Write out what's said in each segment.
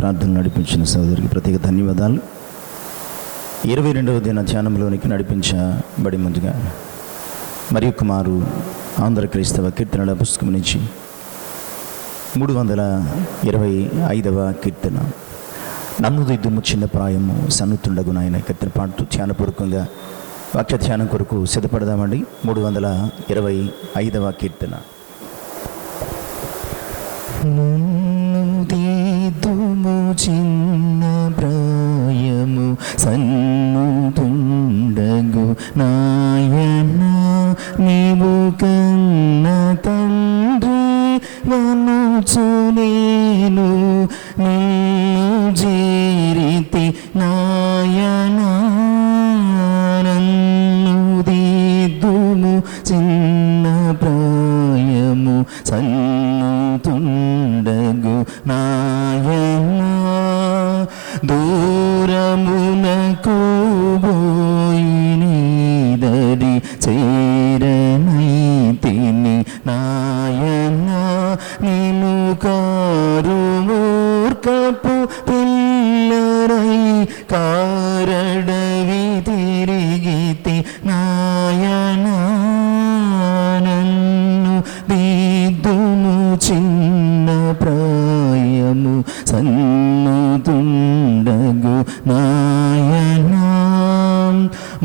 ప్రార్థన నడిపించిన సోదరికి ప్రత్యేక ధన్యవాదాలు. 22వ దిన ధ్యానంలోనికి నడిపించబడి ముందుగా మరి కుమారు ఆంధ్ర క్రైస్తవ కీర్తనల పుస్తకం నుంచి 325వ కీర్తన, నన్ను దిద్దుము చిన్న ప్రాయము సన్నుతుండగు నాయన కీర్తన పాడుతూ ధ్యానపూర్వకంగా వాక్య ధ్యానం కొరకు సిద్ధపడదామండి. 325వ కీర్తన. దిద్దుము చిన్న ప్రాయము సన్నుతుండగు నాయన నీవు కన్న తండ్రి వనుచు నేను నిన్ను చేరితి నాయన. నన్ను దిద్దుము చిన్న ప్రాయము సన్నుతుండగు నాయన. దూరమునకు పోయినదరి చేరనైతిని నాయన. నిన్ను కారు మూర్ఖపు పిల్లరై కారడవి తిరిగితి నాయన. నన్ను దిద్దుము చిన్న ప్రాయము సన్నుతుండగు నాయన.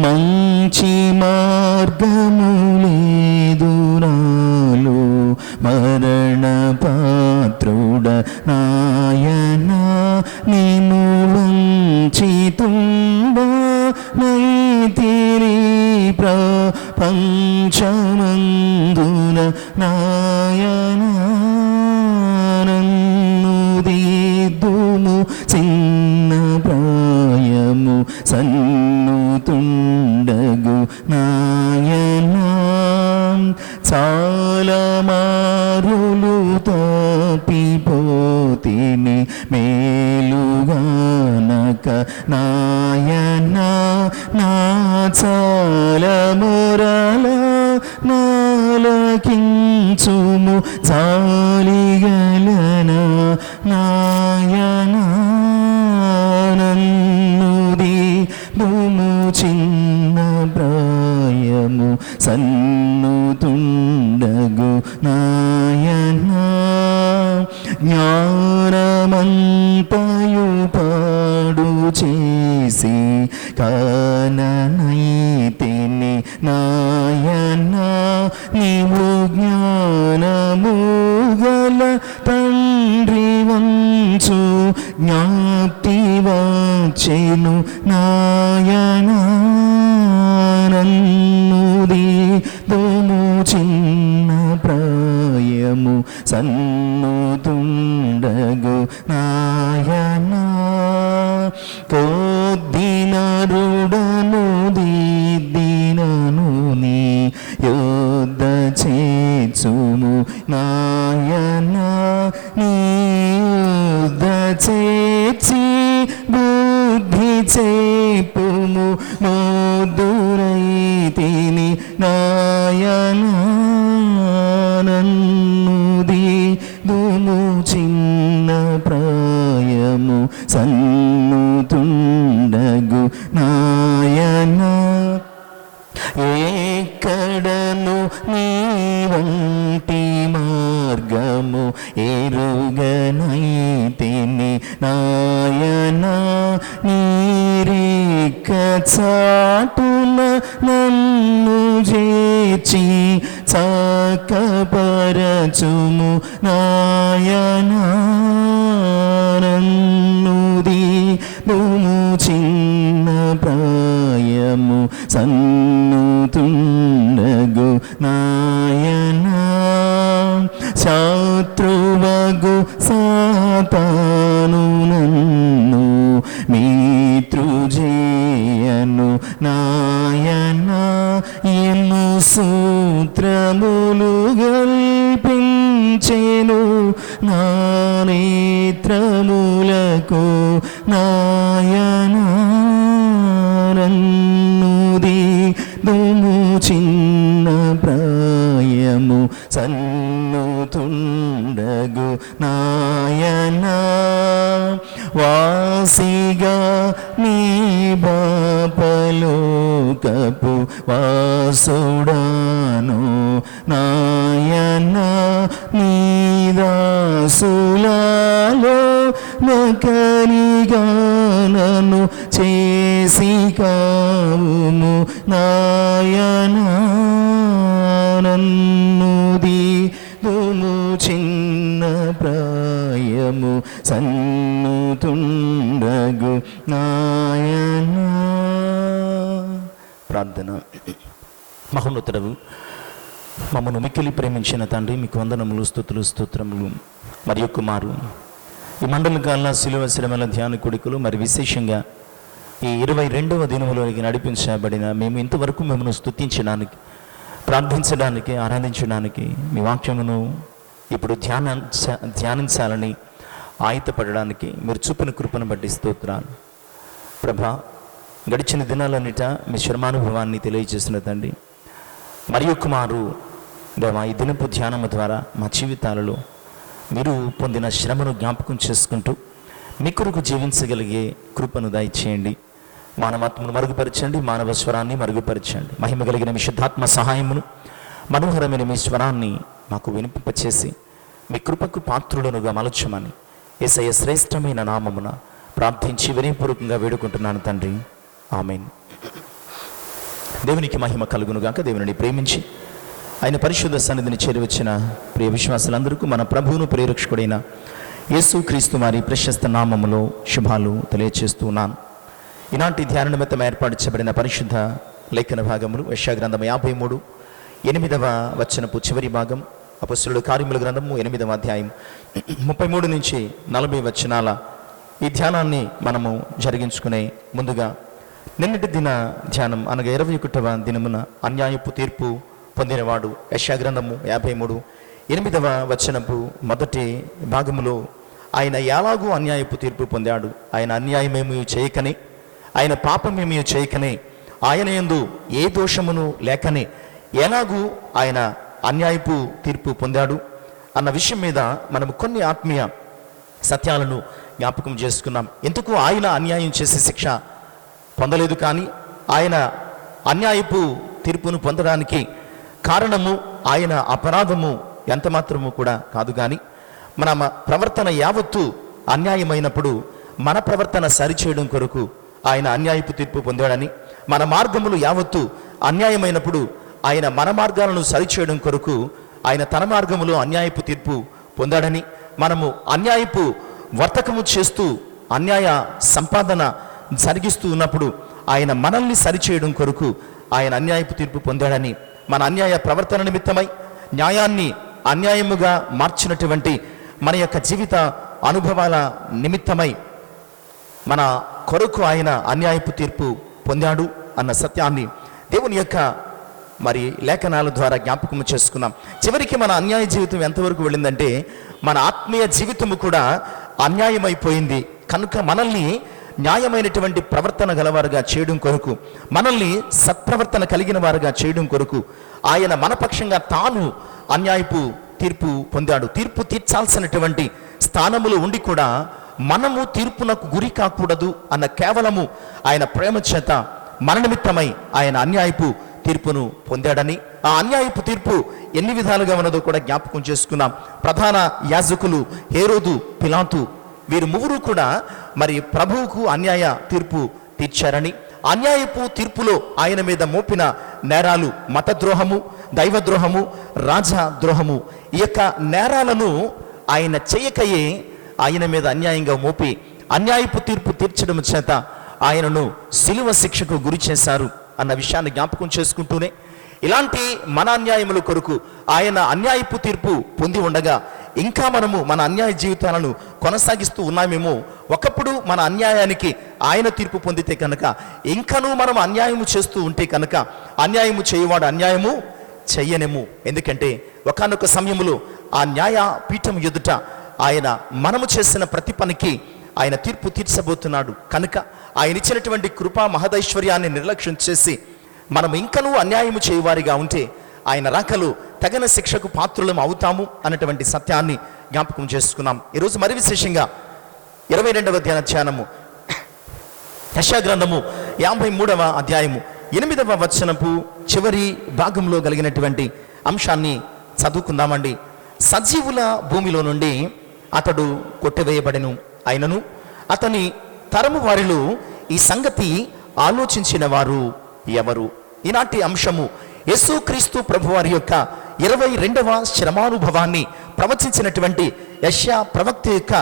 మంచి మార్గము లేదు నాలో మరణ పాత్రుడ నాయన. నిన్ను వంచితుండ నైతిరి ప్రపంచమందున నాయన. నన్ను దిద్దుము చిన్న ప్రాయము సన్నుతుండగు నాయన. చాలా మారులు తప్పిపోతిని మేలుగానక నాయన. నా చాలా మొరల నాలకించుము జాలిగలన నాయన. నన్ను దిద్దుము చిన్న ప్రాయము సన్నుతుండగు నాయన. జ్ఞానమంతయు పాడు చేసి కాననైతిని నాయన. నీవు జ్ఞానము గల తండ్రి వంచు జ్ఞాప్తి వచ్చెను నాయన. నన్ను దిద్దుము చిన్న ప్రాయము సన్నుతుండగు నాయన. కొద్దినరుడను దిద్దినను నీ యోద్ధ చేర్చుము నాయన. నీ యోద్ధ చేర్చి బుద్ధి చేపుము మోదురైతిని నాయన. నన్ను దిద్దుము చిన్న ప్రాయము సన్నుతుండగు నాయన. ఎక్కడను నీ వంటి మార్గము ఎరుగనైతిని నాయన. నీరిక చాటున నన్ను చేర్చి చక్కపరచుము నాయన. నన్ను దిద్దుము చిన్న ప్రాయము సన్నుతుండగు నాయన. శత్రువగు సాతాను నన్ను మిత్రుజేయను నాయన. ఎన్ను సూత్రములు గల్పించెను నా నేత్రములకు నాయన. నన్ను దిద్దుము చిన్న ప్రాయము సన్నుతుండగు నాయన. వాసిగా నీ బాపలోకపు వాసుడాను నాయన నీ దాసులలో నకలిగా నన్ను చేసి కావుము నాయనా నన్ను దీదుము చిన్న ప్రాయము సన్నుతుండగు నాయనా. ప్రార్థన. మహోన్నతుడవు, మమ్మను మిక్కిలి ప్రేమించిన తండ్రి, మీకు వందనములు, స్తుతులు, స్తోత్రములు. మరియు కుమారు ఈ మండల కాల శిలువ శ్రమల ధ్యాన కొడుకులు, మరి విశేషంగా ఈ 22వ దినములోకి నడిపించబడిన మేము ఇంతవరకు మిమ్మల్ని స్తుతించడానికి, ప్రార్థించడానికి, ఆరాధించడానికి, మీ వాక్యమును ఇప్పుడు ధ్యానించాలని ఆయుధపడడానికి మీరు చూపిన కృపను బట్టి స్తోత్రాలు ప్రభా. గడిచిన దినాలన్నిట మీ శర్మానుభవాన్ని తెలియజేసిన తండ్రి, మరియు కుమారు దేవా, ఈ దినపు ధ్యానము ద్వారా మా జీవితాలలో మీరు పొందిన శ్రమను జ్ఞాపకం చేసుకుంటూ మీ కొరకు జీవించగలిగే కృపను దయచేయండి. మానవాత్మను మరుగుపరచండి, మానవ స్వరాన్ని మరుగుపరచండి. మహిమ కలిగిన మీ శుద్ధాత్మ సహాయమును, మనోహరమైన మీ స్వరాన్ని మాకు వినిపింపచేసి మీ కృపకు పాత్రుడనుగా మలచమని యేసయ్య శ్రేష్టమైన నామమున ప్రార్థించి వినయపూర్వకంగా వేడుకుంటున్నాను తండ్రి, ఆమేన్. దేవునికి మహిమ కలుగునుగాక. దేవుని ప్రేమించి ఆయన పరిశుద్ధ సన్నిధిని చేరువచ్చిన ప్రియ విశ్వాసులందరికీ మన ప్రభువును ప్రేరక్షకుడైన యేసు క్రీస్తు వారి ప్రశస్త నామములో శుభాలు తెలియచేస్తున్నాను. ఈనాటి ధ్యాన నిమిత్తం ఏర్పాటు చేయబడిన పరిశుద్ధ లేఖన భాగములు యెషయా గ్రంథం 53 8వ వచనపు చివరి భాగం, అపొస్తలుల కార్యముల గ్రంథము 8వ అధ్యాయం 33 నుంచి 40 వచనాల ఈ ధ్యానాన్ని మనము జరిగించుకునే ముందుగా నిన్నటి దిన ధ్యానం అనగా 21వ దినమున అన్యాయపు తీర్పు పొందినవాడు యెషయా గ్రంథము 53 8వ వచనపు మొదటి భాగములో ఆయన ఎలాగూ అన్యాయపు తీర్పు పొందాడు. ఆయన అన్యాయమేమీ చేయకనే, ఆయన పాపమేమీ చేయకనే, ఆయన యందు ఏ దోషమును లేకనే ఎలాగూ ఆయన అన్యాయపు తీర్పు పొందాడు అన్న విషయం మీద మనము కొన్ని ఆత్మీయ సత్యాలను జ్ఞాపకం చేసుకున్నాం. ఎందుకు ఆయన అన్యాయం చేసి శిక్ష పొందలేదు, కానీ ఆయన అన్యాయపు తీర్పును పొందడానికి కారణము ఆయన అపరాధము ఎంత మాత్రము కూడా కాదు, కానీ మన ప్రవర్తన యావత్తు అన్యాయమైనప్పుడు మన ప్రవర్తన సరిచేయడం కొరకు ఆయన అన్యాయపు తీర్పు పొందాడని, మన మార్గములు యావత్తు అన్యాయమైనప్పుడు ఆయన మన మార్గాలను సరిచేయడం కొరకు ఆయన తన మార్గములో అన్యాయపు తీర్పు పొందాడని, మనము అన్యాయపు వర్తకము చేస్తూ అన్యాయ సంపాదన జరిగిస్తూ ఉన్నప్పుడు ఆయన మనల్ని సరిచేయడం కొరకు ఆయన అన్యాయపు తీర్పు పొందాడని, మన అన్యాయ ప్రవర్తన నిమిత్తమై న్యాయాన్ని అన్యాయముగా మార్చినటువంటి మన యొక్క జీవిత అనుభవాల నిమిత్తమై మన కొరకు ఆయన అన్యాయపు తీర్పు పొందాడు అన్న సత్యాన్ని దేవుని యొక్క మరి లేఖనాల ద్వారా జ్ఞాపకం చేసుకున్నాం. చివరికి మన అన్యాయ జీవితం ఎంతవరకు వెళ్ళిందంటే మన ఆత్మీయ జీవితము కూడా అన్యాయమైపోయింది. కనుక మనల్ని న్యాయమైనటువంటి ప్రవర్తన గలవారుగా చేయడం కొరకు, మనల్ని సత్ప్రవర్తన కలిగిన వారుగా చేయడం కొరకు ఆయన మన పక్షంగా తాను అన్యాయపు తీర్పు పొందాడు. తీర్పు తీర్చాల్సినటువంటి స్థానములో ఉండి కూడా మనము తీర్పునకు గురి కాకూడదు అన్న కేవలము ఆయన ప్రేమ చేత మన నిమిత్తమై ఆయన అన్యాయపు తీర్పును పొందాడని, ఆ అన్యాయపు తీర్పు ఎన్ని విధాలుగా ఉన్నదో కూడా జ్ఞాపకం చేసుకున్నాం. ప్రధాన యాజకులు హేరోదు, పిలాతు వీరు ముగ్గురు కూడా మరి ప్రభువుకు అన్యాయ తీర్పు తీర్చారని, అన్యాయపు తీర్పులో ఆయన మీద మోపిన నేరాలు మతద్రోహము, దైవద్రోహము, రాజద్రోహము, ఈ యొక్క నేరాలను ఆయన చేయకయే ఆయన మీద అన్యాయంగా మోపి అన్యాయపు తీర్పు తీర్చడం చేత ఆయనను సిలువ శిక్షకు గురి చేశారు అన్న విషయాన్ని జ్ఞాపకం చేసుకుంటూనే, ఇలాంటి మన అన్యాయముల కొరకు ఆయన అన్యాయపు తీర్పు పొంది ఉండగా ఇంకా మనము మన అన్యాయ జీవితాలను కొనసాగిస్తూ ఉన్నామేమో. ఒకప్పుడు మన అన్యాయానికి ఆయన తీర్పు పొందితే కనుక ఇంకనూ మనం అన్యాయము చేస్తూ ఉంటే కనుక అన్యాయము చేయవాడు అన్యాయము చెయ్యనేము. ఎందుకంటే ఒకానొక సమయంలో ఆ న్యాయ పీఠం ఎదుట ఆయన మనము చేసిన ప్రతి పనికి ఆయన తీర్పు తీర్చబోతున్నాడు. కనుక ఆయన ఇచ్చినటువంటి కృపా మహదైశ్వర్యాన్ని నిర్లక్ష్యం చేసి మనం ఇంకనూ అన్యాయము చేయవారిగా ఉంటే ఆయన రాకలు తగిన శిక్షకు పాత్రులం అవుతాము అన్నటువంటి సత్యాన్ని జ్ఞాపకం చేసుకున్నాం. ఈరోజు మరి విశేషంగా 22వ ధ్యానము యెషయా గ్రంథము 53వ అధ్యాయము 8వ వచనపు చివరి భాగంలో కలిగినటువంటి అంశాన్ని చదువుకుందామండి. సజీవుల భూమిలో నుండి అతడు కొట్టివేయబడెను, అయినను అతని తరము వారిలో ఈ సంగతి ఆలోచించిన వారు ఎవరు? ఈనాటి అంశము యేసుక్రీస్తు ప్రభువారి యొక్క 22వ శ్రమానుభవాన్ని ప్రవచించినటువంటి యెషయా ప్రవక్త యొక్క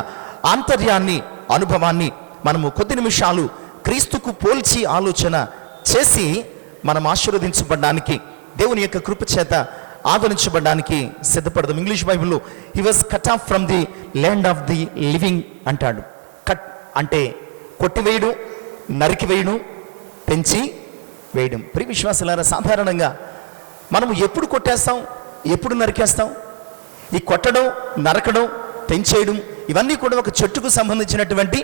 ఆంతర్యాన్ని, అనుభవాన్ని మనము కొద్ది నిమిషాలు క్రీస్తుకు పోల్చి ఆలోచన చేసి మనం ఆశీర్వదించబడడానికి, దేవుని యొక్క కృప చేత ఆదరించబడడానికి సిద్ధపడదాం. ఇంగ్లీష్ బైబిల్లో he was cut off from the land of the living అంటాడు. కట్ అంటే కొట్టివేయడం, నరికివేయడం, పెంచి వేయడం. ప్రియ విశ్వాసులారా, సాధారణంగా మనము ఎప్పుడు కొట్టేస్తాం, ఎప్పుడు నరికేస్తాం? ఈ కొట్టడం, నరకడం, పెంచేయడం ఇవన్నీ కూడా ఒక చెట్టుకు సంబంధించినటువంటి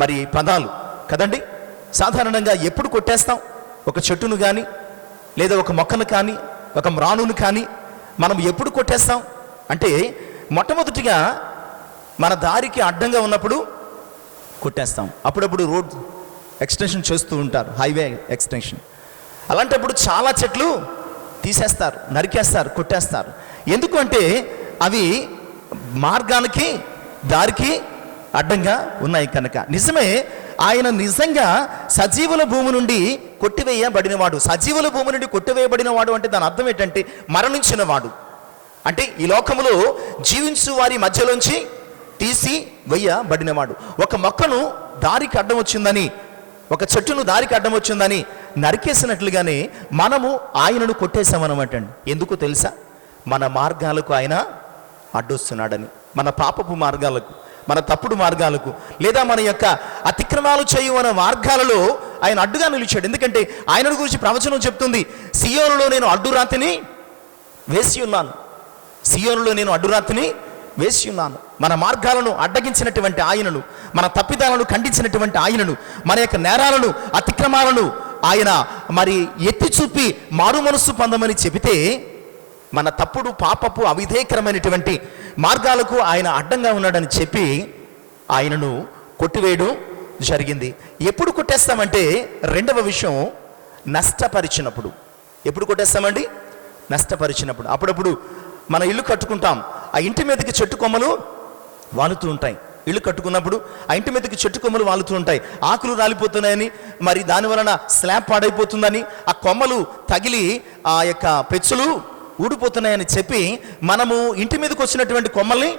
మరి పదాలు కదండి. సాధారణంగా ఎప్పుడు కొట్టేస్తాం? ఒక చెట్టును కానీ, లేదా ఒక మొక్కను కానీ, ఒక మ్రాణును కానీ మనం ఎప్పుడు కొట్టేస్తాం అంటే, మొట్టమొదటిగా మన దారికి అడ్డంగా ఉన్నప్పుడు కొట్టేస్తాం. అప్పుడప్పుడు రోడ్ ఎక్స్టెన్షన్ చేస్తూ ఉంటారు, హైవే ఎక్స్టెన్షన్. అలాంటప్పుడు చాలా చెట్లు తీసేస్తారు, నరికేస్తారు, కొట్టేస్తారు. ఎందుకు అంటే అవి మార్గానికి, దారికి అడ్డంగా ఉన్నాయి కనుక. నిజమే, ఆయన నిజంగా సజీవుల భూమి నుండి కొట్టివేయబడినవాడు. సజీవుల భూమి నుండి కొట్టివేయబడినవాడు అంటే దాని అర్థం ఏంటంటే మరణించినవాడు. అంటే ఈ లోకములో జీవించు వారి మధ్యలోంచి తీసి వేయబడినవాడు. ఒక మొక్కను దారికి అడ్డం వచ్చిందని, ఒక చెట్టును దారికి అడ్డం వచ్చిందని నరికేసినట్లుగానే మనము ఆయనను కొట్టేశామన్నమాట అండి. ఎందుకు తెలుసా? మన మార్గాలకు ఆయన అడ్డొస్తున్నాడని. మన పాపపు మార్గాలకు, మన తప్పుడు మార్గాలకు, లేదా మన యొక్క అతిక్రమాలు చేయమన్న మార్గాలలో ఆయన అడ్డుగా నిలిచాడు. ఎందుకంటే ఆయన గురించి ప్రవచనం చెప్తుంది, సియోనులో నేను అడ్డురాతిని వేసి ఉన్నాను, సియోనులో నేను అడ్డురాతిని వేసి ఉన్నాను. మన మార్గాలను అడ్డగించినటువంటి ఆయనను, మన తప్పిదాలను ఖండించినటువంటి ఆయనను, మన యొక్క నేరాలను, అతిక్రమాలను ఆయన మరి ఎత్తి చూపి మారు మనస్సు పొందమని చెబితే, మన తప్పుడు పాపపు అవిధేయకరమైనటువంటి మార్గాలకు ఆయన అడ్డంగా ఉన్నాడని చెప్పి ఆయనను కొట్టివేయడం జరిగింది. ఎప్పుడు కొట్టేస్తామంటే, రెండవ విషయం నష్టపరిచినప్పుడు. ఎప్పుడు కొట్టేస్తామండి? నష్టపరిచినప్పుడు. అప్పుడప్పుడు మన ఇల్లు కట్టుకుంటాం, ఆ ఇంటి మీదకి చెట్టు కొమ్మలు వాలుతూ ఉంటాయి. ఇల్లు కట్టుకున్నప్పుడు ఆ ఇంటి మీదకి చెట్టు కొమ్మలు వాలుతూ ఉంటాయి. ఆకులు రాలిపోతున్నాయని, మరి దాని వలన స్లాబ్ పాడైపోతుందని, ఆ కొమ్మలు తగిలి ఆ యొక్క పెచ్చులు ఊడిపోతున్నాయని చెప్పి మనము ఇంటి మీదకి వచ్చినటువంటి కొమ్మల్ని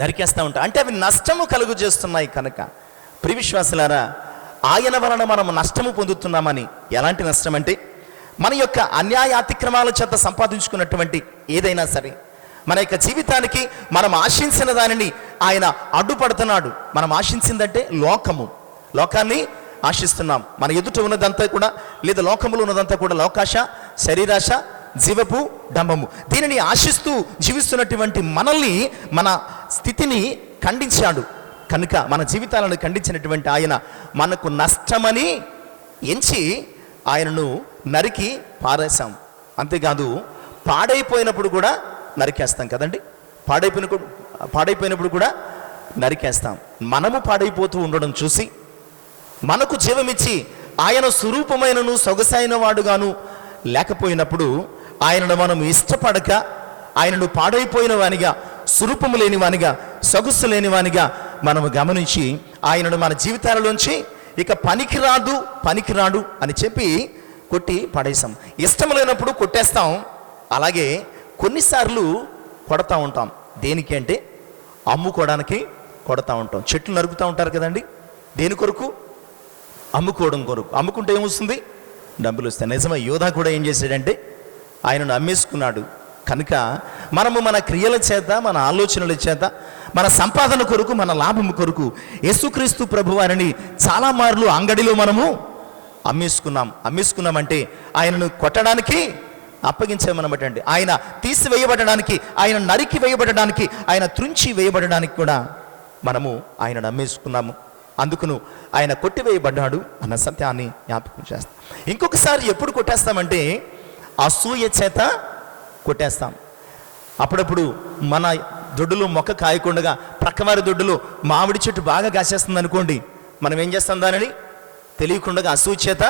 నరికేస్తూ ఉంటాం. అంటే అవి నష్టము కలుగు చేస్తున్నాయి కనుక. ప్రియ విశ్వాసులారా, ఆయన వలన మనము నష్టము పొందుతున్నామని. ఎలాంటి నష్టం అంటే, మన యొక్క అన్యాయ అతిక్రమాల చేత సంపాదించుకున్నటువంటి ఏదైనా సరే, మన యొక్క జీవితానికి మనం ఆశించిన దానిని ఆయన అడ్డుపడుతున్నాడు. మనం ఆశించిందంటే లోకాన్ని ఆశిస్తున్నాం. మన ఎదుట ఉన్నదంతా కూడా, లేదా లోకములో ఉన్నదంతా కూడా లోకాశ, శరీరాశ, జీవపు డంబము. దీనిని ఆశిస్తూ జీవిస్తున్నటువంటి మనల్ని, మన స్థితిని ఖండించాడు కనుక, మన జీవితాలను ఖండించినటువంటి ఆయన మనకు నష్టమని ఎంచి ఆయనను నరికి పారేశాం. అంతేకాదు, పాడైపోయినప్పుడు కూడా నరికేస్తాం కదండి. పాడైపోయినప్పుడు కూడా నరికేస్తాం. మనము పాడైపోతూ ఉండడం చూసి, మనకు జీవమిచ్చి ఆయన స్వరూపమైనను సొగసైన వాడుగాను లేకపోయినప్పుడు ఆయనను మనం ఇష్టపడక, ఆయనను పాడైపోయిన వానిగా, స్వరూపము లేని వానిగా, సొగసు లేని వానిగా మనము గమనించి ఆయనను మన జీవితాలలోంచి ఇక పనికిరాడు అని చెప్పి కొట్టి పడేసాం. ఇష్టం లేనప్పుడు కొట్టేస్తాం. అలాగే కొన్నిసార్లు కొడతా ఉంటాం. దేనికి అంటే, అమ్ముకోవడానికి కొడతా ఉంటాం. చెట్లు నరుకుతూ ఉంటారు కదండి. దేని కొరకు? అమ్ముకోవడం కొరకు. అమ్ముకుంటే ఏమొస్తుంది? డబ్బులు వస్తాయి. నిజమే, యోధా కూడా ఏం చేశాడంటే ఆయనను అమ్మేసుకున్నాడు. కనుక మనము మన క్రియల చేత, మన ఆలోచనల చేత, మన సంపాదన కొరకు, మన లాభం కొరకు యేసుక్రీస్తు ప్రభువారిని చాలా మార్లు అంగడిలో మనము అమ్మేసుకున్నామంటే ఆయనను కొట్టడానికి అప్పగించామన్నమాట అండి. ఆయన తీసివేయబడడానికి, ఆయన నరికి వేయబడడానికి, ఆయన త్రుంచి వేయబడడానికి కూడా మనము ఆయనను అమ్మేసుకున్నాము. అందుకును ఆయన కొట్టివేయబడ్డాడు అన్న సత్యాన్ని జ్ఞాపకం చేస్తాం. ఇంకొకసారి ఎప్పుడు కొట్టేస్తామంటే, అసూయ చేత కొట్టేస్తాం. అప్పుడప్పుడు మన దొడ్డులో మొక్క కాయకుండగా ప్రక్కవారి దొడ్డులో మామిడి చెట్టు బాగా కాసేస్తుంది అనుకోండి, మనం ఏం చేస్తాం? దానిని తెలియకుండా అసూయ చేత,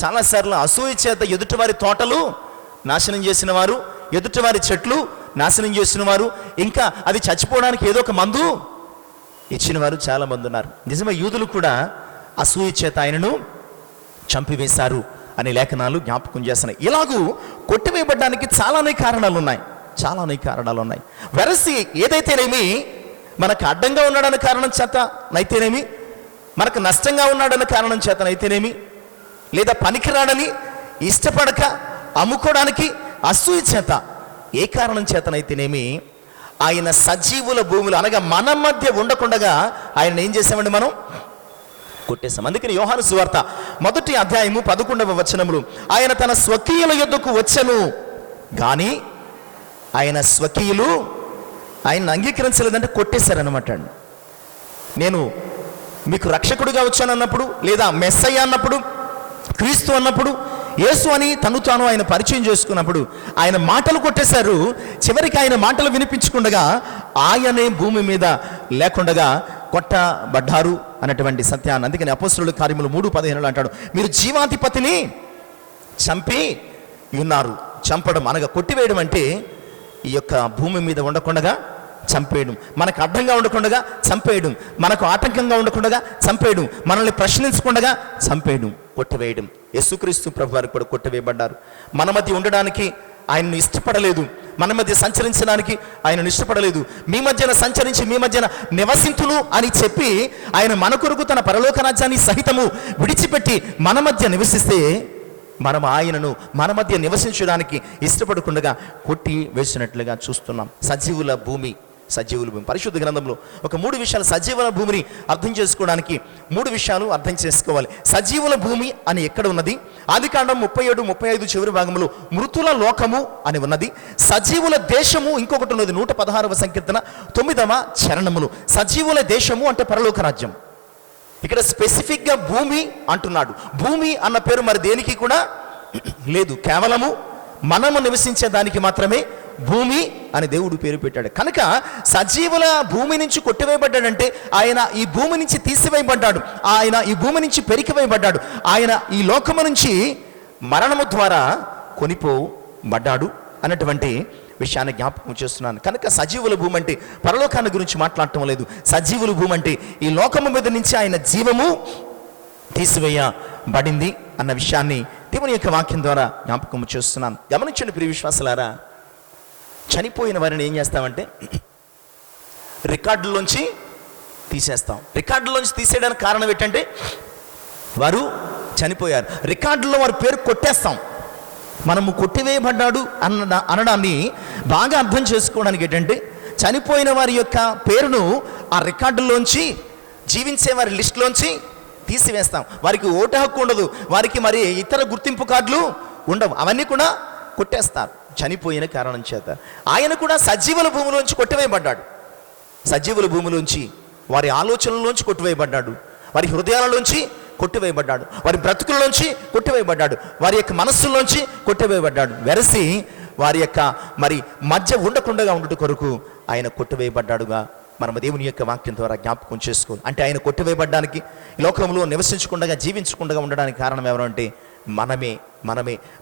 చాలాసార్లు అసూయ చేత ఎదుటివారి తోటలు నాశనం చేసిన వారు, ఎదుటివారి చెట్లు నాశనం చేసిన వారు, ఇంకా అది చచ్చిపోవడానికి ఏదో ఒక మందు ఇచ్చిన వారు చాలా మంది ఉన్నారు. నిజమే, యూదులు కూడా అసూయ చేత ఆయనను చంపివేశారు అనే లేఖనాలు జ్ఞాపకం చేస్తున్నాయి. ఇలాగూ కొట్టివేయబడ్డానికి చాలానే కారణాలు ఉన్నాయి. వెరసి ఏదైతేనేమి, మనకు అడ్డంగా ఉన్నాడన్న కారణం చేతనైతేనేమి, మనకు నష్టంగా ఉన్నాడన్న కారణం చేతనైతేనేమి, లేదా పనికిరాడని ఇష్టపడక అమ్ముకోవడానికి అసూయ చేత, ఏ కారణం చేతనైతేనేమి ఆయన సజీవుల భూములు అనగా మన మధ్య ఉండకుండగా ఆయన ఏం చేసామండి? మనం కొట్టేశాం. అందుకని యోహాను సువార్త 1వ అధ్యాయము 11వ వచనములు, ఆయన తన స్వకీయుల యొద్దకు వచ్చెను కానీ ఆయన స్వకీయులు ఆయన అంగీకరించలేదంటే కొట్టేశారనమాట అండి. నేను మీకు రక్షకుడిగా వచ్చానన్నప్పుడు, లేదా మెస్సయ్య అన్నప్పుడు, క్రీస్తు అన్నప్పుడు, యేసు అని తను తాను ఆయన పరిచయం చేసుకున్నప్పుడు ఆయన మాటలు కొట్టేశారు. చివరికి ఆయన మాటలు వినిపించకుండగా ఆయనే భూమి మీద లేకుండగా కొట్టబడ్డారు అన్నటువంటి సత్యాన్ని. అందుకని అపోస్తలుల కార్యములు 3:15 అంటాడు, మీరు జీవాధిపతిని చంపి ఉన్నారు. చంపడం అనగా కొట్టివేయడం అంటే ఈ యొక్క భూమి మీద ఉండకుండగా చంపేయడం, మనకు అడ్డంగా ఉండకుండగా చంపేయడం, మనకు ఆటంకంగా ఉండకుండగా చంపేయడం, మనల్ని ప్రశ్నించకుండగా చంపేయడం, కొట్టివేయడం. యేసుక్రీస్తు ప్రభు వారు కూడా కొట్టివేయబడ్డారు. మన మధ్య ఉండడానికి ఆయనను ఇష్టపడలేదు, మన మధ్య సంచరించడానికి ఆయనను ఇష్టపడలేదు. మీ మధ్యన సంచరించి మీ మధ్యన నివసింతును అని చెప్పి ఆయన మన కొరకు తన పరలోక రాజ్యాన్ని సహితము విడిచిపెట్టి మన మధ్య నివసిస్తే మనం ఆయనను మన మధ్య నివసించడానికి ఇష్టపడకుండా కొట్టి వేసినట్లుగా చూస్తున్నాం. సజీవుల భూమి పరిశుద్ధ గ్రంథంలో ఒక 3 విషయాలు సజీవుల భూమిని అర్థం చేసుకోవడానికి 3 విషయాలు అర్థం చేసుకోవాలి. సజీవుల భూమి అని ఎక్కడ ఉన్నది? ఆదికాండం 37-35 చివరి భాగంలో మృతుల లోకము అని ఉన్నది. సజీవుల దేశము ఇంకొకటి ఉన్నది, 116వ సంకీర్తన 9వ చరణములు. సజీవుల దేశము అంటే పరలోక రాజ్యం. ఇక్కడ స్పెసిఫిక్గా భూమి అంటున్నాడు. భూమి అన్న పేరు మరి దేనికి కూడా లేదు, కేవలము మనము నివసించే దానికి మాత్రమే భూమి అని దేవుడు పేరు పెట్టాడు. కనుక సజీవుల భూమి నుంచి కొట్టివేయబడ్డాడంటే ఆయన ఈ భూమి నుంచి తీసివేయబడ్డాడు, ఆయన ఈ భూమి నుంచి పెరికివేయబడ్డాడు, ఆయన ఈ లోకము నుంచి మరణము ద్వారా కొనిపోబడ్డాడు అన్నటువంటి విషయాన్ని జ్ఞాపకం చేస్తున్నాను. కనుక సజీవుల భూమి అంటే పరలోకాన్ని గురించి మాట్లాడటం లేదు. సజీవుల భూమి అంటే ఈ లోకము మీద నుంచి ఆయన జీవము తీసివేయబడింది అన్న విషయాన్ని దేవుని యొక్క వాక్యం ద్వారా జ్ఞాపకం చేస్తున్నాను. గమనించండి ప్రియ విశ్వాసులారా, చనిపోయిన వారిని ఏం చేస్తామంటే రికార్డుల్లోంచి తీసేస్తాం. రికార్డుల్లోంచి తీసేయడానికి కారణం ఏంటంటే వారు చనిపోయారు, రికార్డుల్లో వారి పేరు కొట్టేస్తాం. మనము కొట్టివేయబడ్డాడు అనడాన్ని బాగా అర్థం చేసుకోవడానికి ఏంటంటే చనిపోయిన వారి యొక్క పేరును ఆ రికార్డుల్లోంచి, జీవించే వారి లిస్టులోంచి తీసివేస్తాం. వారికి ఓటు హక్కు ఉండదు, వారికి మరి ఇతర గుర్తింపు కార్డులు ఉండవు, అవన్నీ కూడా కొట్టేస్తారు చనిపోయిన కారణం చేత. ఆయన కూడా సజీవుల భూమిలోంచి కొట్టివేయబడ్డాడు. సజీవుల భూమిలోంచి, వారి ఆలోచనలోంచి కొట్టివేయబడ్డాడు, వారి హృదయాలలోంచి కొట్టివేయబడ్డాడు, వారి బ్రతుకుల్లోంచి కొట్టివేయబడ్డాడు, వారి యొక్క మనస్సుల్లోంచి కొట్టివేయబడ్డాడు. వెరసి వారి యొక్క మరి మధ్య ఉండకుండా ఉండటం కొరకు ఆయన కొట్టివేయబడ్డాడుగా మనం దేవుని యొక్క వాక్యం ద్వారా జ్ఞాపకం చేసుకోవాలి. అంటే ఆయన కొట్టివేయబడ్డానికి, లోకంలో నివసించకుండా జీవించకుండా ఉండడానికి కారణం ఎవరంటే మనమే.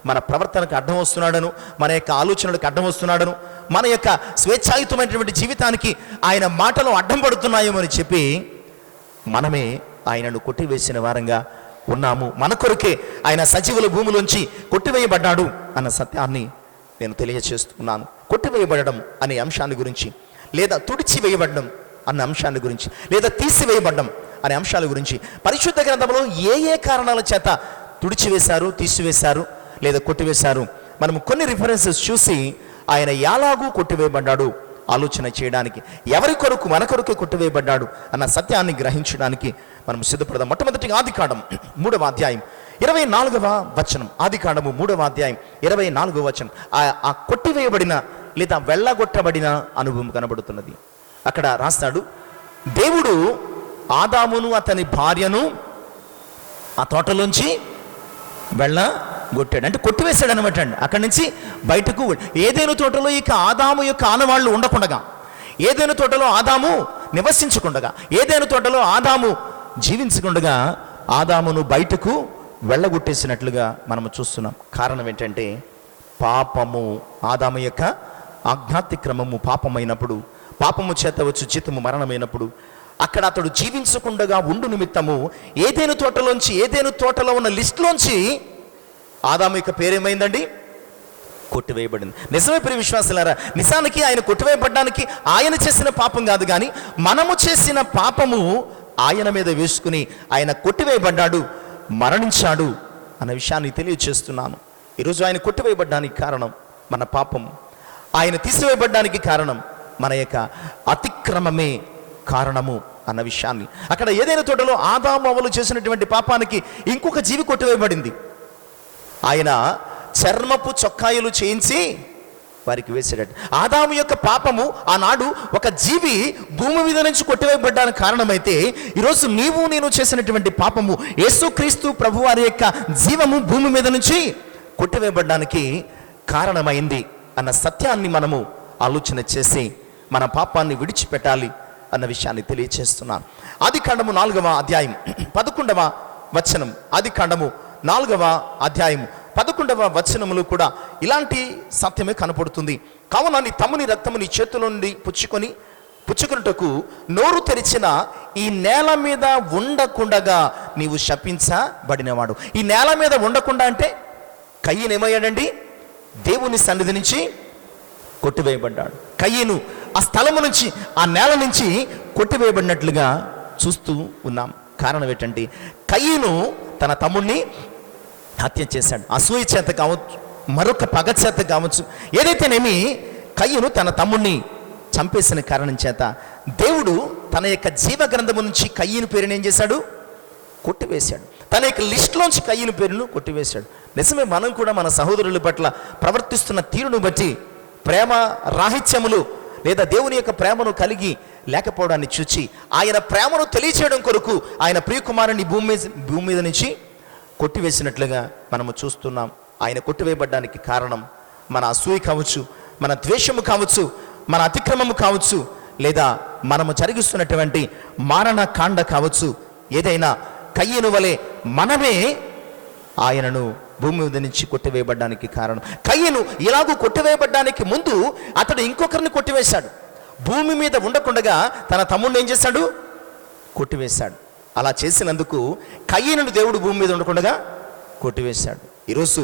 మన ప్రవర్తనకు అడ్డం వస్తున్నాడను, మన యొక్క ఆలోచనలకు అడ్డం వస్తున్నాడను, మన యొక్క స్వేచ్ఛాయుతమైనటువంటి జీవితానికి ఆయన మాటలు అడ్డం పడుతున్నాయేమో అని చెప్పి మనమే ఆయనను కొట్టివేసిన వారంగా ఉన్నాము. మన కొరకే ఆయన సజీవుల భూమిలోంచి కొట్టివేయబడ్డాడు అన్న సత్యాన్ని నేను తెలియజేస్తున్నాను. కొట్టివేయబడడం అనే అంశాన్ని గురించి, లేదా తుడిచివేయబడడం అన్న అంశాన్ని గురించి, లేదా తీసివేయబడడం అనే అంశాల గురించి పరిశుద్ధ గ్రంథంలో ఏ కారణాల చేత తుడిచివేశారు, తీసివేశారు, లేదా కొట్టివేశారు, మనము కొన్ని రిఫరెన్సెస్ చూసి ఆయన ఎలాగూ కొట్టివేయబడ్డాడు ఆలోచన చేయడానికి, ఎవరి కొరకు, మన కొరకే కొట్టివేయబడ్డాడు అన్న సత్యాన్ని గ్రహించడానికి మనం సిద్ధపడదాం. మొట్టమొదటిగా ఆదికాండం 3వ అధ్యాయం 24వ వచనం. ఆదికాండము 3వ అధ్యాయం 24వ వచనం. ఆ కొట్టివేయబడిన లేదా వెళ్ళగొట్టబడిన అనుభవం కనబడుతున్నది. అక్కడ రాస్తాడు, దేవుడు ఆదామును అతని భార్యను ఆ తోటలోంచి వెళ్ళగొట్టాడు, అంటే కొట్టివేశాడు అనమాట అండి. అక్కడి నుంచి బయటకు ఏదైనా తోటలో ఇక ఆదాము యొక్క ఆనవాళ్ళు ఉండకుండగా, ఏదైనా తోటలో ఆదాము నివసించకుండగా, ఏదైనా తోటలో ఆదాము జీవించకుండగా ఆదామును బయటకు వెళ్ళగొట్టేసినట్లుగా మనము చూస్తున్నాం. కారణం ఏంటంటే పాపము. ఆదాము యొక్క ఆజ్ఞాతిక్రమము పాపమైనప్పుడు, పాపము చేత వచ్చు జీతము మరణమైనప్పుడు అక్కడ అతడు జీవించకుండగా ఉండు నిమిత్తము ఏదైనా తోటలోంచి, ఏదైనా తోటలో ఉన్న లిస్టులోంచి ఆదాము యొక్క పేరేమైందండి? కొట్టివేయబడింది. నిజమే ప్రియ విశ్వాసులారా, నిజానికి ఆయన కొట్టివేయబడ్డానికి ఆయన చేసిన పాపం కాదు, కానీ మనము చేసిన పాపము ఆయన మీద వేసుకుని ఆయన కొట్టివేయబడ్డాడు, మరణించాడు అన్న విషయాన్ని తెలియచేస్తున్నాను. ఈరోజు ఆయన కొట్టివేయబడ్డానికి కారణం మన పాపం, ఆయన తీసివేయబడ్డానికి కారణం మన యొక్క అతిక్రమమే కారణము అన్న విషయాన్ని. అక్కడ ఏదైనా తోటలో ఆదాము అవ్వలు చేసినటువంటి పాపానికి ఇంకొక జీవి కొట్టివేయబడింది. ఆయన చర్మపు చొక్కాయలు చేయించి వారికి వేసాడట. ఆదాము యొక్క పాపము ఆనాడు ఒక జీవి భూమి మీద నుంచి కొట్టివేయబడ్డానికి కారణమైతే, ఈరోజు నీవు నేను చేసినటువంటి పాపము యేసుక్రీస్తు ప్రభువారి యొక్క జీవము భూమి మీద నుంచి కొట్టివేయబడ్డానికి కారణమైంది అన్న సత్యాన్ని మనము ఆలోచన చేసి మన పాపాన్ని విడిచిపెట్టాలి అన్న విషయాన్ని తెలియచేస్తున్నాను. ఆదికాండము 4వ అధ్యాయం 11వ వచనం. ఆదికాండము 4వ అధ్యాయం 11వ వచనములు కూడా ఇలాంటి సత్యమే కనపడుతుంది. కావున నీ తమ్ముని రక్తము నీ చేతుల నుండి పుచ్చుకున్నటకు నోరు తెరిచిన ఈ నేల మీద ఉండకుండగా నీవు శపించబడినవాడు. ఈ నేల మీద ఉండకుండా అంటే కయ్యను ఏమయ్యాడండి? దేవుని సన్నిధి నుంచి కొట్టివేయబడ్డాడు. కయ్యను ఆ స్థలము నుంచి, ఆ నేల నుంచి కొట్టివేయబడినట్లుగా చూస్తూ ఉన్నాం. కారణం ఏంటంటే కయ్యను తన తమ్ముడిని హత్య చేశాడు. అసూయ చేత కావచ్చు, మరొక పగ చేత కావచ్చు, ఏదైతేనేమి కయ్యను తన తమ్ముడిని చంపేసిన కారణం చేత దేవుడు తన యొక్క జీవ గ్రంథము నుంచి కయ్యను పేరుని ఏం చేశాడు? కొట్టివేశాడు. తన యొక్క లిస్టులోంచి కయ్యను పేరును కొట్టివేశాడు. నిజమే, మనం కూడా మన సహోదరుల పట్ల ప్రవర్తిస్తున్న తీరును బట్టి ప్రేమ రాహిత్యములు లేదా దేవుని యొక్క ప్రేమను కలిగి లేకపోవడాన్ని చూచి ఆయన ప్రేమను తెలియచేయడం కొరకు ఆయన ప్రియకుమారుని భూమి మీద నుంచి కొట్టివేసినట్లుగా మనము చూస్తున్నాం. ఆయన కొట్టివేయబడ్డానికి కారణం మన అసూయ కావచ్చు, మన ద్వేషము కావచ్చు, మన అతిక్రమము కావచ్చు, లేదా మనము జరిగిస్తున్నటువంటి మారణ కాండ కావచ్చు. ఏదైనా కయ్యను వలె మనమే ఆయనను భూమి మీద నుంచి కొట్టివేయబడ్డానికి కారణం. కయ్యను ఇలాగూ కొట్టివేయబడ్డానికి ముందు అతడు ఇంకొకరిని కొట్టివేశాడు. భూమి మీద ఉండకుండగా తన తమ్ముడిని ఏం చేశాడు? కొట్టివేశాడు. అలా చేసినందుకు కయ్యను దేవుడు భూమి మీద ఉండకుండగా కొట్టివేశాడు. ఈరోజు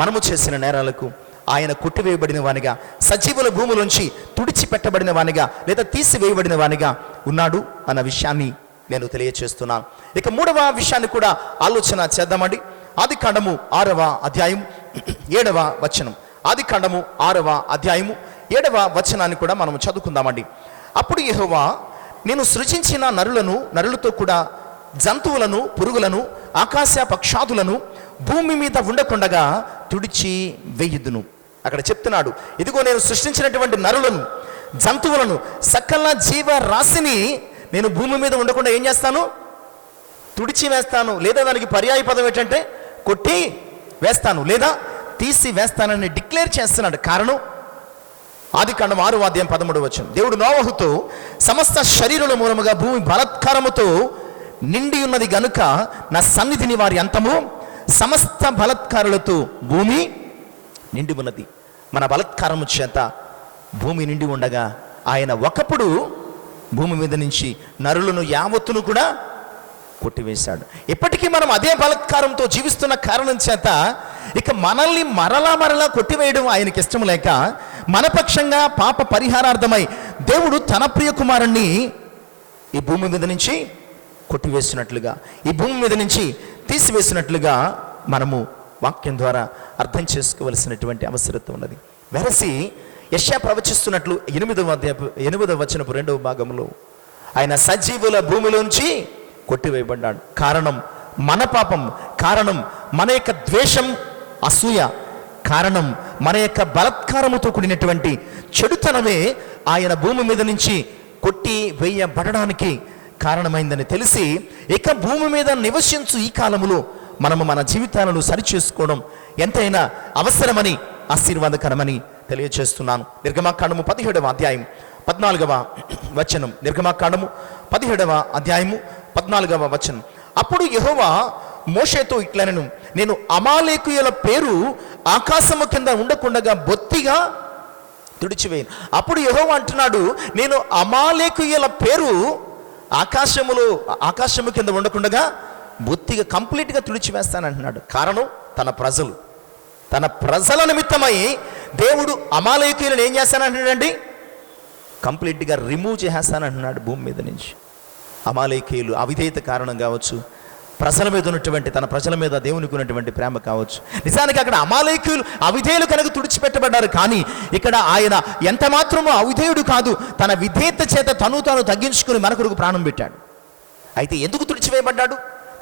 మనము చేసిన నేరాలకు ఆయన కొట్టివేయబడిన వానిగా, సజీవుల భూమిలోంచి తుడిచిపెట్టబడిన వానిగా లేదా తీసివేయబడిన వానిగా ఉన్నాడు అన్న విషయాన్ని నేను తెలియచేస్తున్నాను. ఇక 3వ విషయాన్ని కూడా ఆలోచన చేద్దామండి. ఆదికాండము 6వ అధ్యాయం 7వ వచనం. ఆదికాండము 6వ అధ్యాయము 7వ వచనాన్ని కూడా మనం చదువుకుందామండి. అప్పుడు యెహోవా, నేను సృజించిన నరులతో కూడా జంతువులను, పురుగులను, ఆకాశ పక్షాదులను భూమి మీద ఉండకుండగా తుడిచి వేయుదును. అక్కడ చెప్తున్నాడు, ఇదిగో నేను సృష్టించినటువంటి నరులను, జంతువులను, సకల జీవ రాశిని నేను భూమి మీద ఉండకుండా ఏం చేస్తాను? తుడిచి వేస్తాను. లేదా దానికి పర్యాయ పదం ఏంటంటే కొట్టి వేస్తాను లేదా తీసి వేస్తానని డిక్లేర్ చేస్తున్నాడు. కారణం ఆదికాండం 6వ అధ్యాయం 13వ వచనం. దేవుడు నోవహుతో, సమస్త శరీరుల మూలముగా భూమి బలాత్కారముతో నిండి ఉన్నది గనుక నా సన్నిధిని వారి అంతము, సమస్త బలాత్కారులతో భూమి నిండి ఉన్నది. మన బలాత్కారము చేత భూమి నిండి ఉండగా ఆయన ఒకప్పుడు భూమి మీద నుంచి నరులను యావత్తును కూడా కొట్టివేశాడు. ఇప్పటికీ మనం అదే బలాత్కారంతో జీవిస్తున్న కారణం చేత ఇక మనల్ని మరలా కొట్టివేయడం ఆయనకి ఇష్టం లేక మన పక్షంగా పాప పరిహారార్థమై దేవుడు తన ప్రియ కుమారుణ్ణి ఈ భూమి మీద నుంచి కొట్టివేసినట్లుగా, ఈ భూమి మీద నుంచి తీసివేసినట్లుగా మనము వాక్యం ద్వారా అర్థం చేసుకోవలసినటువంటి అవసరం ఉన్నది. వెరసి యెషయా ప్రవచిస్తున్నట్లు 8వ వచనపు 2వ భాగంలో ఆయన సజీవుల భూమిలోంచి కొట్టివేయబడ్డాడు. కారణం మన పాపం, కారణం మన యొక్క ద్వేషం, అసూయ, కారణం మన యొక్క బలాత్కారముతో కూడినటువంటి చెడుతనమే ఆయన భూమి మీద నుంచి కొట్టి వేయబడడానికి కారణమైందని తెలిసి ఇక భూమి మీద నివసించు ఈ కాలములో మనము మన జీవితాలను సరిచేసుకోవడం ఎంతైనా అవసరమని, ఆశీర్వాదకరమని తెలియచేస్తున్నాను. నిర్గమాకాండము 17వ అధ్యాయం 14వ వచనం, నిర్గమాకాండము 17వ అధ్యాయము 14వ వచనం. అప్పుడు యెహోవా మోషేతో ఇట్లనెను, నేను అమాలేకీయుల పేరు ఆకాశము కింద ఉండకుండగా బొత్తిగా తుడిచివేయను. అప్పుడు యెహోవా అంటున్నాడు, నేను అమాలేకీయుల పేరు ఆకాశము కింద ఉండకుండగా బొత్తిగా కంప్లీట్గా తుడిచివేస్తానంటున్నాడు. కారణం తన ప్రజల నిమిత్తమై దేవుడు అమాలేకీయులను ఏం చేస్తానంటున్నాడండి? కంప్లీట్గా రిమూవ్ చేసేస్తానంటున్నాడు భూమి మీద నుంచి. అమాలేకీయులు అవిధేయత కారణం కావచ్చు, ప్రజల మీద ఉన్నటువంటి తన ప్రజల మీద దేవునికి ఉన్నటువంటి ప్రేమ కావచ్చు. నిజానికి అక్కడ అమాలేకీయులు అవిధేయులు కనుక తుడిచిపెట్టబడ్డారు. కానీ ఇక్కడ ఆయన ఎంత మాత్రమో అవిధేయుడు కాదు, తన విధేయత చేత తాను తగ్గించుకుని మన కొరకు ప్రాణం పెట్టాడు. అయితే ఎందుకు తుడిచివేయబడ్డాడు?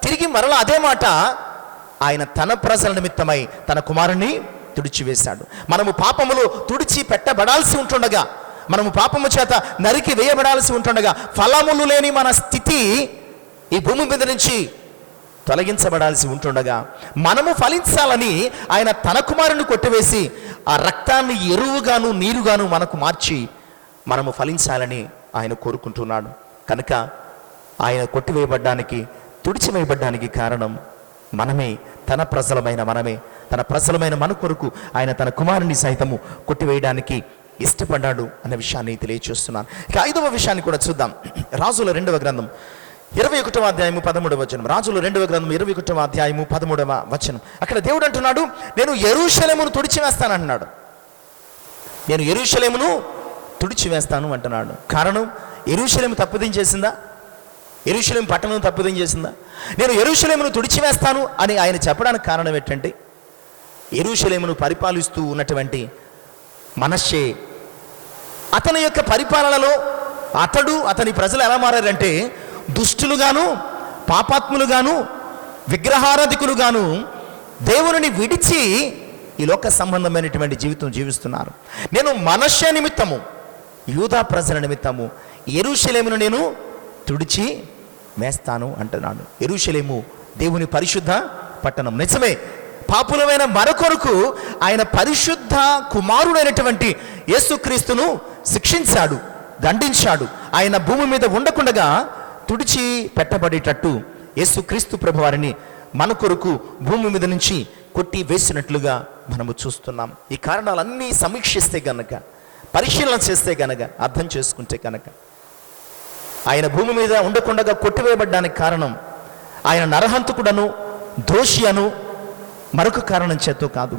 తిరిగి మరలా అదే మాట, ఆయన తన ప్రజల నిమిత్తమై తన కుమారుణ్ణి తుడిచివేశాడు. మనము పాపములో తుడిచి పెట్టబడాల్సి ఉంటుండగా, మనము పాపము చేత నరికి వేయబడాల్సి ఉంటుండగా, ఫలములు లేని మన స్థితి ఈ భూమి మీద నుంచి తొలగించబడాల్సి ఉంటుండగా, మనము ఫలించాలని ఆయన తన కుమారుని కొట్టివేసి ఆ రక్తాన్ని ఎరువుగాను నీరుగాను మనకు మార్చి మనము ఫలించాలని ఆయన కోరుకుంటున్నాడు. కనుక ఆయన కొట్టివేయబడ్డానికి, తుడిచివేయబడ్డానికి కారణం మనమే, తన ప్రజలమైన మన కొరకు ఆయన తన కుమారుని సైతము కొట్టివేయడానికి ఇష్టపడ్డాడు అన్న విషయాన్ని తెలియచేస్తున్నాను. ఇక 5వ విషయాన్ని కూడా చూద్దాం. రాజుల 2వ గ్రంథం 21వ అధ్యాయము 13వ వచనం. రాజుల 2వ గ్రంథం 21వ అధ్యాయము 13వ వచనం. అక్కడ దేవుడు అంటున్నాడు, నేను యెరూషలేమును తుడిచివేస్తానంటున్నాడు. నేను యెరూషలేమును తుడిచివేస్తాను అంటున్నాడు. కారణం, యెరూషలేము తప్పుదేం చేసిందా? యెరూషలేము పట్టణం తప్పుదేం చేసిందా? నేను యెరూషలేమును తుడిచివేస్తాను అని ఆయన చెప్పడానికి కారణం ఏంటంటే, యెరూషలేమును పరిపాలిస్తూ ఉన్నటువంటి మనష్షే, అతని యొక్క పరిపాలనలో అతని ప్రజలు ఎలా మారారంటే దుష్టులుగాను, పాపాత్ములుగాను, విగ్రహారాధికులుగాను, దేవుని విడిచి ఈ లోక సంబంధమైనటువంటి జీవితం జీవిస్తున్నారు. నేను మనష్షే నిమిత్తము, యూదా ప్రజల నిమిత్తము యెరూషలేమును నేను తుడిచి వేస్తాను అంటున్నాడు. యెరూషలేము దేవుని పరిశుద్ధ పట్టణం. నిజమే, పాపులమైన మన కొరకు ఆయన పరిశుద్ధ కుమారుడైనటువంటి యేసుక్రీస్తును శిక్షించాడు, దండించాడు. ఆయన భూమి మీద ఉండకుండగా తుడిచి పెట్టబడేటట్టు యేసుక్రీస్తు ప్రభువారిని మన కొరకు భూమి మీద నుంచి కొట్టి వేసినట్లుగా మనము చూస్తున్నాం. ఈ కారణాలన్నీ సమీక్షిస్తే గనక, పరిశీలన చేస్తే గనక, అర్థం చేసుకుంటే కనుక, ఆయన భూమి మీద ఉండకుండగా కొట్టివేయబడ్డానికి కారణం ఆయన నరహంతకుడను, దోషి అను మరొక కారణం చేతో కాదు.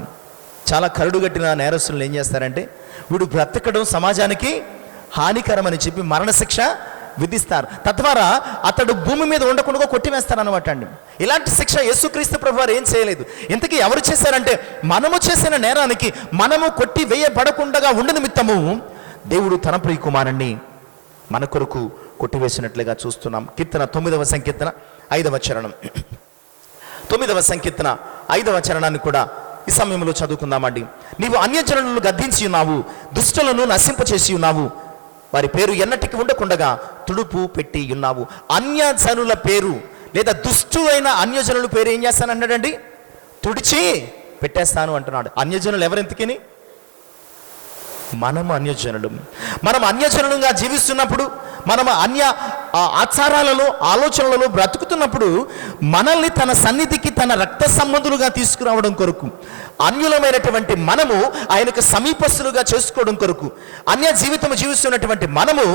చాలా కరుడుగట్టిన నేరస్తులు ఏం చేస్తారంటే, వీడు బ్రతకడం సమాజానికి హానికరమని చెప్పి మరణశిక్ష విధిస్తారు. తద్వారా అతడు భూమి మీద ఉండకుండా కొట్టివేస్తారనమాట అండి. ఇలాంటి శిక్ష యేసుక్రీస్తు ప్రభువారు ఏం చేయలేదు. ఇంతకీ ఎవరు చేశారంటే, మనము చేసిన నేరానికి మనము కొట్టి వేయబడకుండా ఉండ నిమిత్తము దేవుడు తన ప్రియ కుమారుణ్ణి మన కొరకు కొట్టివేసినట్లుగా చూస్తున్నాం. కీర్తన 9వ సంకీర్తన 5వ చరణం. 9వ సంకీర్తన 5వ చరణాన్ని కూడా ఈ సమయంలో చదువుకుందామండి. నీవు అన్యజనులను గద్దించి ఉన్నావు, దుష్టులను నశింపచేసి ఉన్నావు, వారి పేరు ఎన్నటికి ఉండకుండగా తుడుపు పెట్టి ఉన్నావు. అన్యజనుల పేరు లేదా దుష్టు అయిన అన్యజనుల పేరు ఏం చేస్తానంటాడండి? తుడిచి పెట్టేస్తాను అంటున్నాడు. అన్యజనులు ఎవరెంతకిని? మనము అన్యజనులు. మనం అన్యజనులుగా జీవిస్తున్నప్పుడు, మనం అన్య ఆచారాలలో, ఆలోచనలలో బ్రతుకుతున్నప్పుడు, మనల్ని తన సన్నిధికి తన రక్త సంబంధులుగా తీసుకురావడం కొరకు, అన్యులమైనటువంటి మనము ఆయనకు సమీపస్తులుగా చేసుకోవడం కొరకు, అన్య జీవితం జీవిస్తున్నటువంటి మనము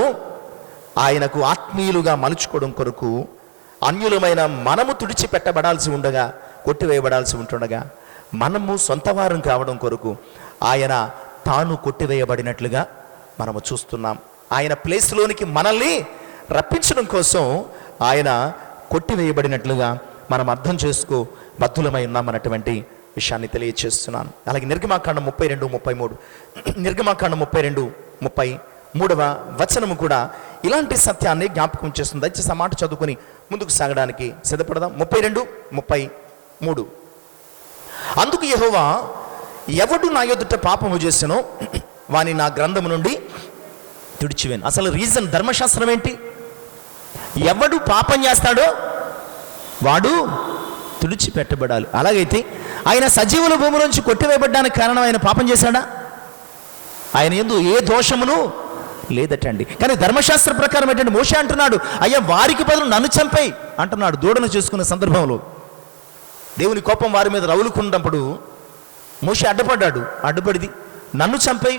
ఆయనకు ఆత్మీయులుగా మలుచుకోవడం కొరకు, అన్యులమైన మనము తుడిచిపెట్టబడాల్సి ఉండగా, కొట్టివేయబడాల్సి ఉంటుండగా, మనము సొంతవారం కావడం కొరకు ఆయన తాను కొట్టివేయబడినట్లుగా మనము చూస్తున్నాం. ఆయన ప్లేస్లోనికి మనల్ని రప్పించడం కోసం ఆయన కొట్టివేయబడినట్లుగా మనం అర్థం చేసుకో బద్ధులమై ఉన్నామన్నటువంటి విషయాన్ని తెలియచేస్తున్నాను. అలాగే నిర్గమాకాండం 32-33, నిర్గమాకాండం 32-33వ వచనము కూడా ఇలాంటి సత్యాన్ని జ్ఞాపకం చేస్తుంది. దయచేసి ఆ మాట చదువుకొని ముందుకు సాగడానికి సిద్ధపడదాం. 32-33. అందుకు యెహోవా, ఎవడు నా ఎదుట పాపము చేసినో వాని నా గ్రంథము నుండి తుడిచివేను. అసలు రీజన్, ధర్మశాస్త్రం ఏంటి? ఎవడు పాపం చేస్తాడో వాడు తుడిచిపెట్టబడాలి. అలాగైతే ఆయన సజీవుల భూమి నుంచి కొట్టివేయబడ్డానికి కారణం ఆయన పాపం చేశాడా? ఆయన యందు ఏ దోషమును లేదటండి. కానీ ధర్మశాస్త్ర ప్రకారం ఏంటంటే మోషే అంటున్నాడు, అయ్యా వారికి బదులు నన్ను చంపేయి అంటున్నాడు. దూడను చేసుకున్న సందర్భంలో దేవుని కోపం వారి మీద రగులుకున్నప్పుడు మోషే అడ్డుపడిది నన్ను చంపేయి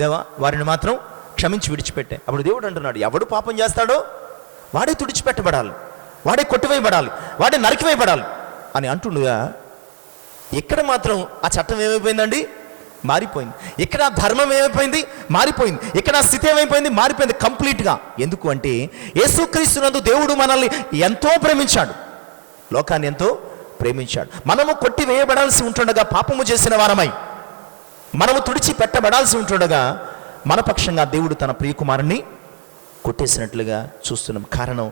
దేవా, వారిని మాత్రం క్షమించి విడిచిపెట్టే. అప్పుడు దేవుడు అంటున్నాడు, ఎవడు పాపం చేస్తాడో వాడే తుడిచిపెట్టబడాలి, వాడే కొట్టివేయబడాలి, వాడే నరికివేయబడాలి అని అంటుండగా ఇక్కడ మాత్రం ఆ చట్టం ఏమైపోయిందండి? మారిపోయింది. ఇక్కడ ఆ ధర్మం ఏమైపోయింది? మారిపోయింది. ఇక్కడ ఆ స్థితి ఏమైపోయింది? మారిపోయింది కంప్లీట్గా. ఎందుకు అంటే యేసుక్రీస్తునందు దేవుడు మనల్ని ఎంతో ప్రేమించాడు, లోకాన్ని ఎంతో ప్రేమించాడు. మనము కొట్టి వేయబడాల్సి ఉంటుండగా పాపము చేసిన వారమై మనము తుడిచి పెట్టబడాల్సి ఉంటుండగా మన పక్షంగా దేవుడు తన ప్రియకుమారుని కొట్టేసినట్లుగా చూస్తున్నాం. కారణం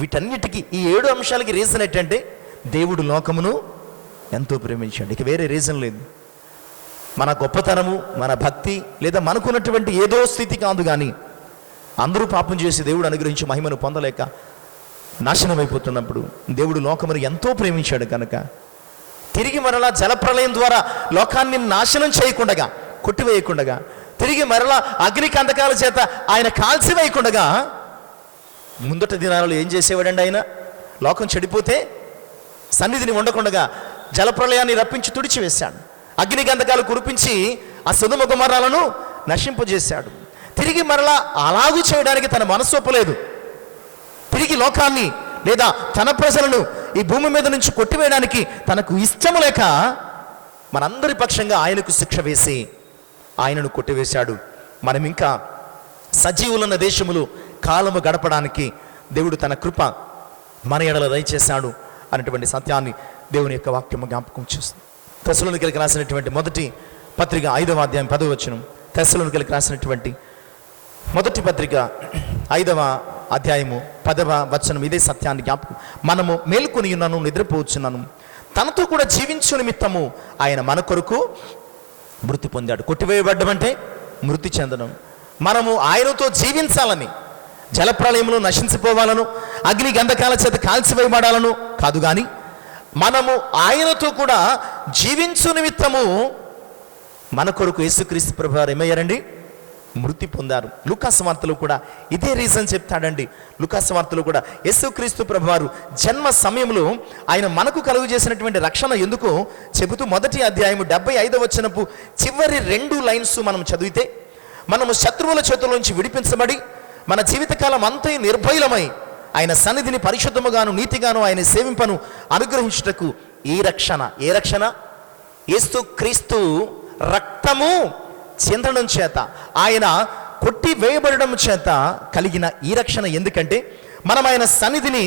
వీటన్నిటికీ ఈ 7 అంశాలకి రీజన్ ఏంటంటే దేవుడు లోకమును ఎంతో ప్రేమించాడు. ఇక వేరే రీజన్ లేదు. మన గొప్పతనము, మన భక్తి లేదా మనకున్నటువంటి ఏదో స్థితి కాదు. కానీ అందరూ పాపం చేసి దేవుడు అనుగ్రహించి మహిమను పొందలేక నాశనమైపోతున్నప్పుడు దేవుడు లోకమును ఎంతో ప్రేమించాడు కనుక తిరిగి మరలా జలప్రలయం ద్వారా లోకాన్ని నాశనం చేయకుండగా, కొట్టివేయకుండగా, తిరిగి మరలా అగ్నికందకాల చేత ఆయన కాల్చివేయకుండగా ముందట దినాలలో ఏం చేసేవాడండి? ఆయన లోకం చెడిపోతే సన్నిధిని ఉండకుండగా జలప్రలయాన్ని రప్పించి తుడిచివేశాడు. అగ్నిగంధకాలు కురిపించి ఆ సొదొమ గొమొర్రాలను నశింపజేశాడు. తిరిగి మరలా అలాగూ చేయడానికి తన మనసు ఒప్పలేదు. తిరిగి లోకాన్ని లేదా తన ప్రజలను ఈ భూమి మీద నుంచి కొట్టివేయడానికి తనకు ఇష్టము లేక మనందరి పక్షంగా ఆయనకు శిక్ష వేసి ఆయనను కొట్టివేశాడు. మనం ఇంకా సజీవులున్న దేశములు కాలము గడపడానికి దేవుడు తన కృప మన ఎడల దయచేశాడు అనేటువంటి సత్యాన్ని దేవుని యొక్క వాక్యము జ్ఞాపకం చేస్తుంది. తెస్సలోనికీయులకు రాసినటువంటి మొదటి పత్రిక 5వ అధ్యాయం 10వ వచనం. తెస్సలోనికీయులకు రాసినటువంటి మొదటి పత్రిక 5వ అధ్యాయము 10వ వచనం ఇదే సత్యాన్ని జ్ఞాపకం. మనము మేలుకొని ఉన్నాను, నిద్రపోవచ్చున్నాను, తనతో కూడా జీవించు నిమిత్తము ఆయన మన కొరకు మృతి పొందాడు. కొట్టివేయబడ్డం అంటే మృతి చెందడం. మనము ఆయనతో జీవించాలని, జలప్రలయంలో నశించిపోవాలను, అగ్ని గంధకాల చేత కాల్చివేయబడాలను కాదు, కానీ మనము ఆయనతో కూడా జీవించు నిమిత్తము మన కొరకు యేసుక్రీస్తు ప్రభువారు ఏమయ్యారండి? మృతి పొందారు. లూకాసు వార్తలో కూడా ఇదే రీజన్ చెప్తాడండి. లూకాసు వార్తలో కూడా యేసుక్రీస్తు ప్రభువారు జన్మ సమయంలో ఆయన మనకు కలుగు చేసినటువంటి రక్షణ ఎందుకో చెబుతూ మొదటి అధ్యాయము 75వ వచనపు చివరి 2 లైన్స్ మనం చదివితే, మనము శత్రువుల చేతుల నుంచి విడిపించబడి మన జీవితకాలం అంతా నిర్భయులమై ఆయన సన్నిధిని పరిశుద్ధముగాను నీతిగాను ఆయన సేవింపను అనుగ్రహించుటకు ఈ రక్షణ, ఏ రక్షణ? యేసుక్రీస్తు రక్తము చెందడం చేత, ఆయన కొట్టి వేయబడడం చేత కలిగిన ఈ రక్షణ. ఎందుకంటే మనం ఆయన సన్నిధిని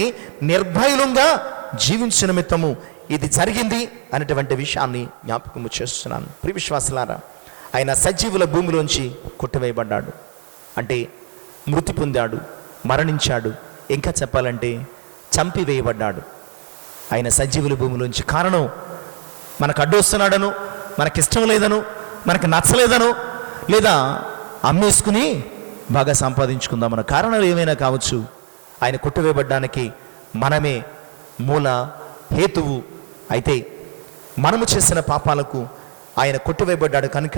నిర్భయులంగా జీవించిన నిమిత్తము ఇది జరిగింది అనేటువంటి విషయాన్ని జ్ఞాపకము చేస్తున్నాను. ప్రియ విశ్వాసులారా, ఆయన సజీవుల భూమిలోంచి కొట్టివేయబడ్డాడు అంటే మృతి పొందాడు, మరణించాడు. ఇంకా చెప్పాలంటే చంపివేయబడ్డాడు. ఆయన సజీవుల భూమిలోంచి. కారణం మనకు అడ్డొస్తున్నాడను, మనకిష్టం లేదను, మనకు నచ్చలేదను, లేదా అమ్మేసుకుని బాగా సంపాదించుకుందామన్న కారణాలు ఏమైనా కావచ్చు. ఆయన కొట్టివేయబడ్డానికి మనమే మూల హేతువు. అయితే మనము చేసిన పాపాలకు ఆయన కొట్టివేయబడ్డాడు కనుక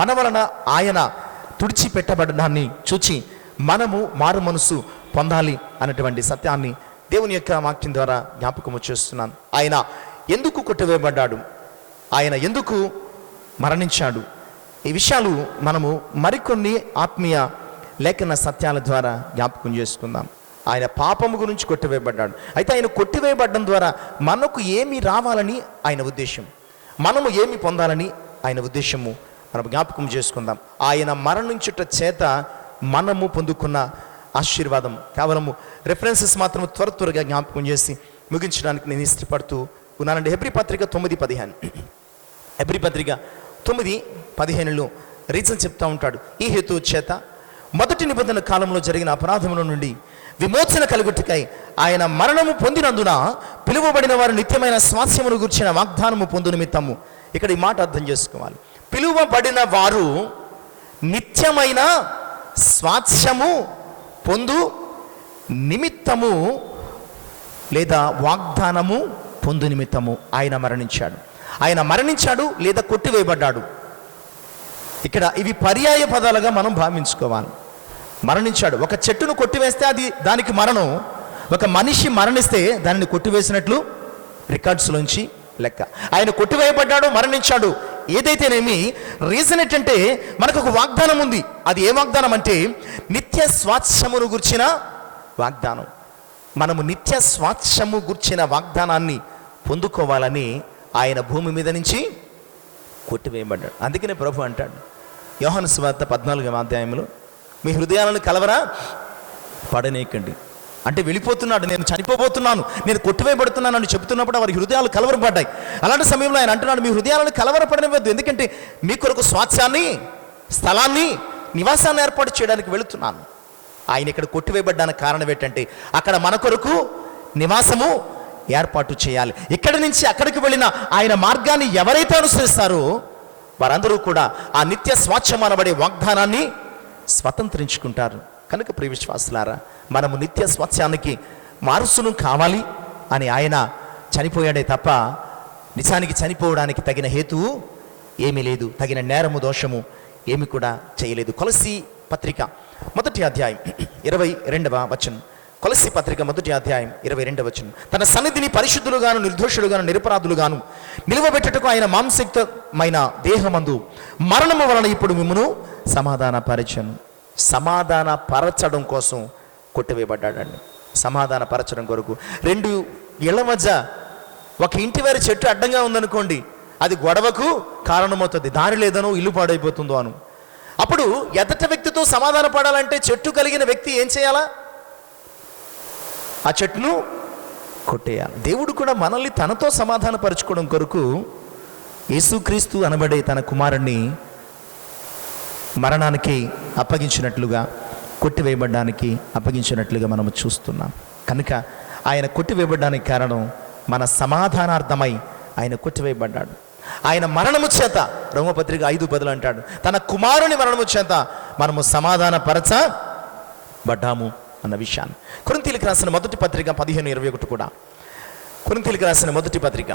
మన వలన ఆయన తుడిచిపెట్టబడ్డాన్ని చూచి మనము మారు మనసు పొందాలి అన్నటువంటి సత్యాన్ని దేవుని యొక్క వాక్యం ద్వారా జ్ఞాపకము చేస్తున్నాను. ఆయన ఎందుకు కొట్టివేయబడ్డాడు, ఆయన ఎందుకు మరణించాడు, ఈ విషయాలు మనము మరికొన్ని ఆత్మీయ లేఖన సత్యాల ద్వారా జ్ఞాపకం చేసుకుందాం. ఆయన పాపము గురించి కొట్టివేయబడ్డాడు. అయితే ఆయన కొట్టివేయబడడం ద్వారా మనకు ఏమి రావాలని ఆయన ఉద్దేశం, మనము ఏమి పొందాలని ఆయన ఉద్దేశము మనం జ్ఞాపకం చేసుకుందాం. ఆయన మరణించుట చేత మనము పొందుకున్న ఆశీర్వాదం. కేవలము రెఫరెన్సెస్ మాత్రం త్వరగా జ్ఞాపకం చేసి ముగించడానికి నేను ఇష్టపడుతూ ఉన్నానండి. హెబ్రీ పత్రిక 9:15. హెబ్రీ పత్రిక 9:15లో రీజన్ చెప్తా ఉంటాడు. ఈ హేతు చేత మొదటి నిబంధన కాలంలో జరిగిన అపరాధముల నుండి విమోచన కలుగుటకై ఆయన మరణము పొందినందున పిలువబడిన వారు నిత్యమైన స్వాస్యమును గుర్చిన వాగ్దానము పొందు నిమిత్తము. ఇక్కడ ఈ మాట అర్థం చేసుకోవాలి. పిలువబడిన వారు నిత్యమైన స్వాస్యము పొందు నిమిత్తము లేదా వాగ్దానము పొందు నిమిత్తము ఆయన మరణించాడు. ఆయన మరణించాడు లేదా కొట్టివేయబడ్డాడు. ఇక్కడ ఇవి పర్యాయ పదాలుగా మనం భావించుకోవాలి. మరణించాడు. ఒక చెట్టును కొట్టివేస్తే అది దానికి మరణం, ఒక మనిషి మరణిస్తే దానిని కొట్టివేసినట్లు రికార్డ్స్లోంచి లెక్క. ఆయన కొట్టివేయబడ్డాడు, మరణించాడు. ఏదైతేనేమి, రీజన్ ఏంటంటే మనకు ఒక వాగ్దానం ఉంది. అది ఏ వాగ్దానం అంటే నిత్య స్వాస్థ్యమును గుర్చిన వాగ్దానం. మనము నిత్య స్వాస్థ్యము గుర్చిన వాగ్దానాన్ని పొందుకోవాలని ఆయన భూమి మీద నుంచి కొట్టివేయబడ్డాడు. అందుకనే ప్రభు అంటాడు యోహాను సువార్త 14వ అధ్యాయంలో, మీ హృదయాలను కలవరా పడనీయకండి. అంటే వెళ్ళిపోతున్నాడు, నేను చనిపోబోతున్నాను, నేను కొట్టివేయబడుతున్నాను అని చెబుతున్నప్పుడు వారి హృదయాలు కలవరపడ్డాయి. అలాంటి సమయంలో ఆయన అంటున్నాడు, మీ హృదయాలను కలవరపడనివ్వద్దు, ఎందుకంటే మీ కొరకు స్వాస్థ్యాన్ని, స్థలాన్ని, నివాసాన్ని ఏర్పాటు చేయడానికి వెళుతున్నాను. ఆయన ఇక్కడ కొట్టివేయబడ్డానికి కారణం ఏంటంటే అక్కడ మన కొరకు నివాసము ఏర్పాటు చేయాలి. ఇక్కడి నుంచి అక్కడికి వెళ్ళిన ఆయన మార్గాన్ని ఎవరైతే అనుసరిస్తారో వారందరూ కూడా ఆ నిత్య స్వాస్థ్యం అనబడే వాగ్దానాన్ని స్వతంత్రించుకుంటారు. కనుక ప్రియ విశ్వాసులారా, మనము నిత్య స్వాస్థ్యానికి వారసును కావాలి అని ఆయన చనిపోయాడే తప్ప నిజానికి చనిపోవడానికి తగిన హేతువు ఏమీ లేదు, తగిన నేరము దోషము ఏమి కూడా చేయలేదు. కొలస్సీ పత్రిక 1వ అధ్యాయం 22వ వచనం. కొలస్సీ పత్రిక 1వ అధ్యాయం 22వ వచనం. తన సన్నిధిని పరిశుద్ధులుగాను, నిర్దోషులుగాను, నిరపరాధులుగాను నిలువబెట్టుటకు ఆయన మాంసయుక్తమైన దేహమందు మరణము వలన ఇప్పుడు మిమ్మును సమాధానపరచను. సమాధాన పరచడం కోసం కొట్టివేయబడ్డాడండి. సమాధాన పరచడం కొరకు. 2 ఇళ్ల మధ్య ఒక ఇంటి వారి చెట్టు అడ్డంగా ఉందనుకోండి, అది గొడవకు కారణమవుతుంది. దారి లేదనో ఇల్లు పాడైపోతుందో అను. అప్పుడు ఎదట వ్యక్తితో సమాధాన పడాలంటే చెట్టు కలిగిన వ్యక్తి ఏం చేయాలా? ఆ చెట్టును కొట్టేయాలి. దేవుడు కూడా మనల్ని తనతో సమాధాన పరచుకోవడం కొరకు యేసుక్రీస్తు అనబడే తన కుమారుణ్ణి మరణానికి అప్పగించినట్లుగా, కొట్టివేయబడ్డానికి అప్పగించినట్లుగా మనము చూస్తున్నాం. కనుక ఆయన కొట్టివేయబడ్డానికి కారణం మన సమాధానార్థమై ఆయన కొట్టివేయబడ్డాడు. ఆయన మరణము చేత, రోమపత్రిక 5:10 అంటాడు, తన కుమారుని మరణము చేత మనము సమాధాన పరచబడ్డాము అన్న విషయాన్ని. కొరింథీయులకు రాసిన మొదటి పత్రిక 15:21 కూడా. కొరింథీయులకు రాసిన మొదటి పత్రిక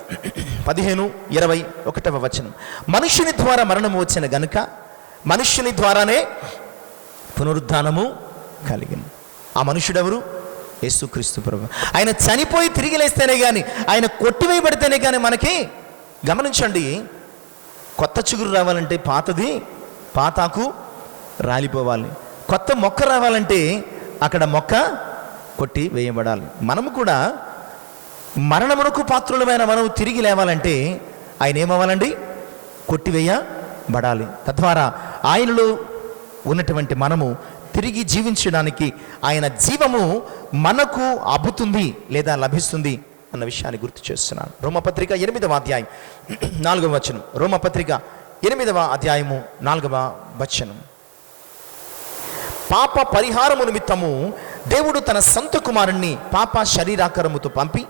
15:21 వచనం. మనుష్యుని ద్వారా మరణము వచ్చిన గనుక మనుష్యుని ద్వారానే పునరుద్ధానము కలిగింది. ఆ మనుష్యుడెవరు? యేసుక్రీస్తు ప్రభువు. ఆయన చనిపోయి తిరిగి లేస్తేనే కానీ, ఆయన కొట్టివేయబడితేనే కానీ మనకి, గమనించండి, కొత్త చిగురు రావాలంటే పాతాకు రాలిపోవాలి. కొత్త మొక్క రావాలంటే అక్కడ మొక్క కొట్టి వేయబడాలి. మనము కూడా మరణమునకు పాత్రులమైన మనం తిరిగి లేవాలంటే ఆయన ఏమవ్వాలండి? కొట్టివేయబడాలి. తద్వారా ఆయనలో ఉన్నటువంటి మనము తిరిగి జీవించడానికి ఆయన జీవము మనకు అబ్బుతుంది లేదా లభిస్తుంది అన్న విషయాన్ని గుర్తు చేస్తున్నాను. రోమపత్రిక 8వ అధ్యాయం 4వ వచనం. రోమపత్రిక 8వ అధ్యాయము 4వ వచనం. పాప పరిహారము నిమిత్తము దేవుడు తన సొంత కుమారుణ్ణి పాప శరీరాకారముతో పంపి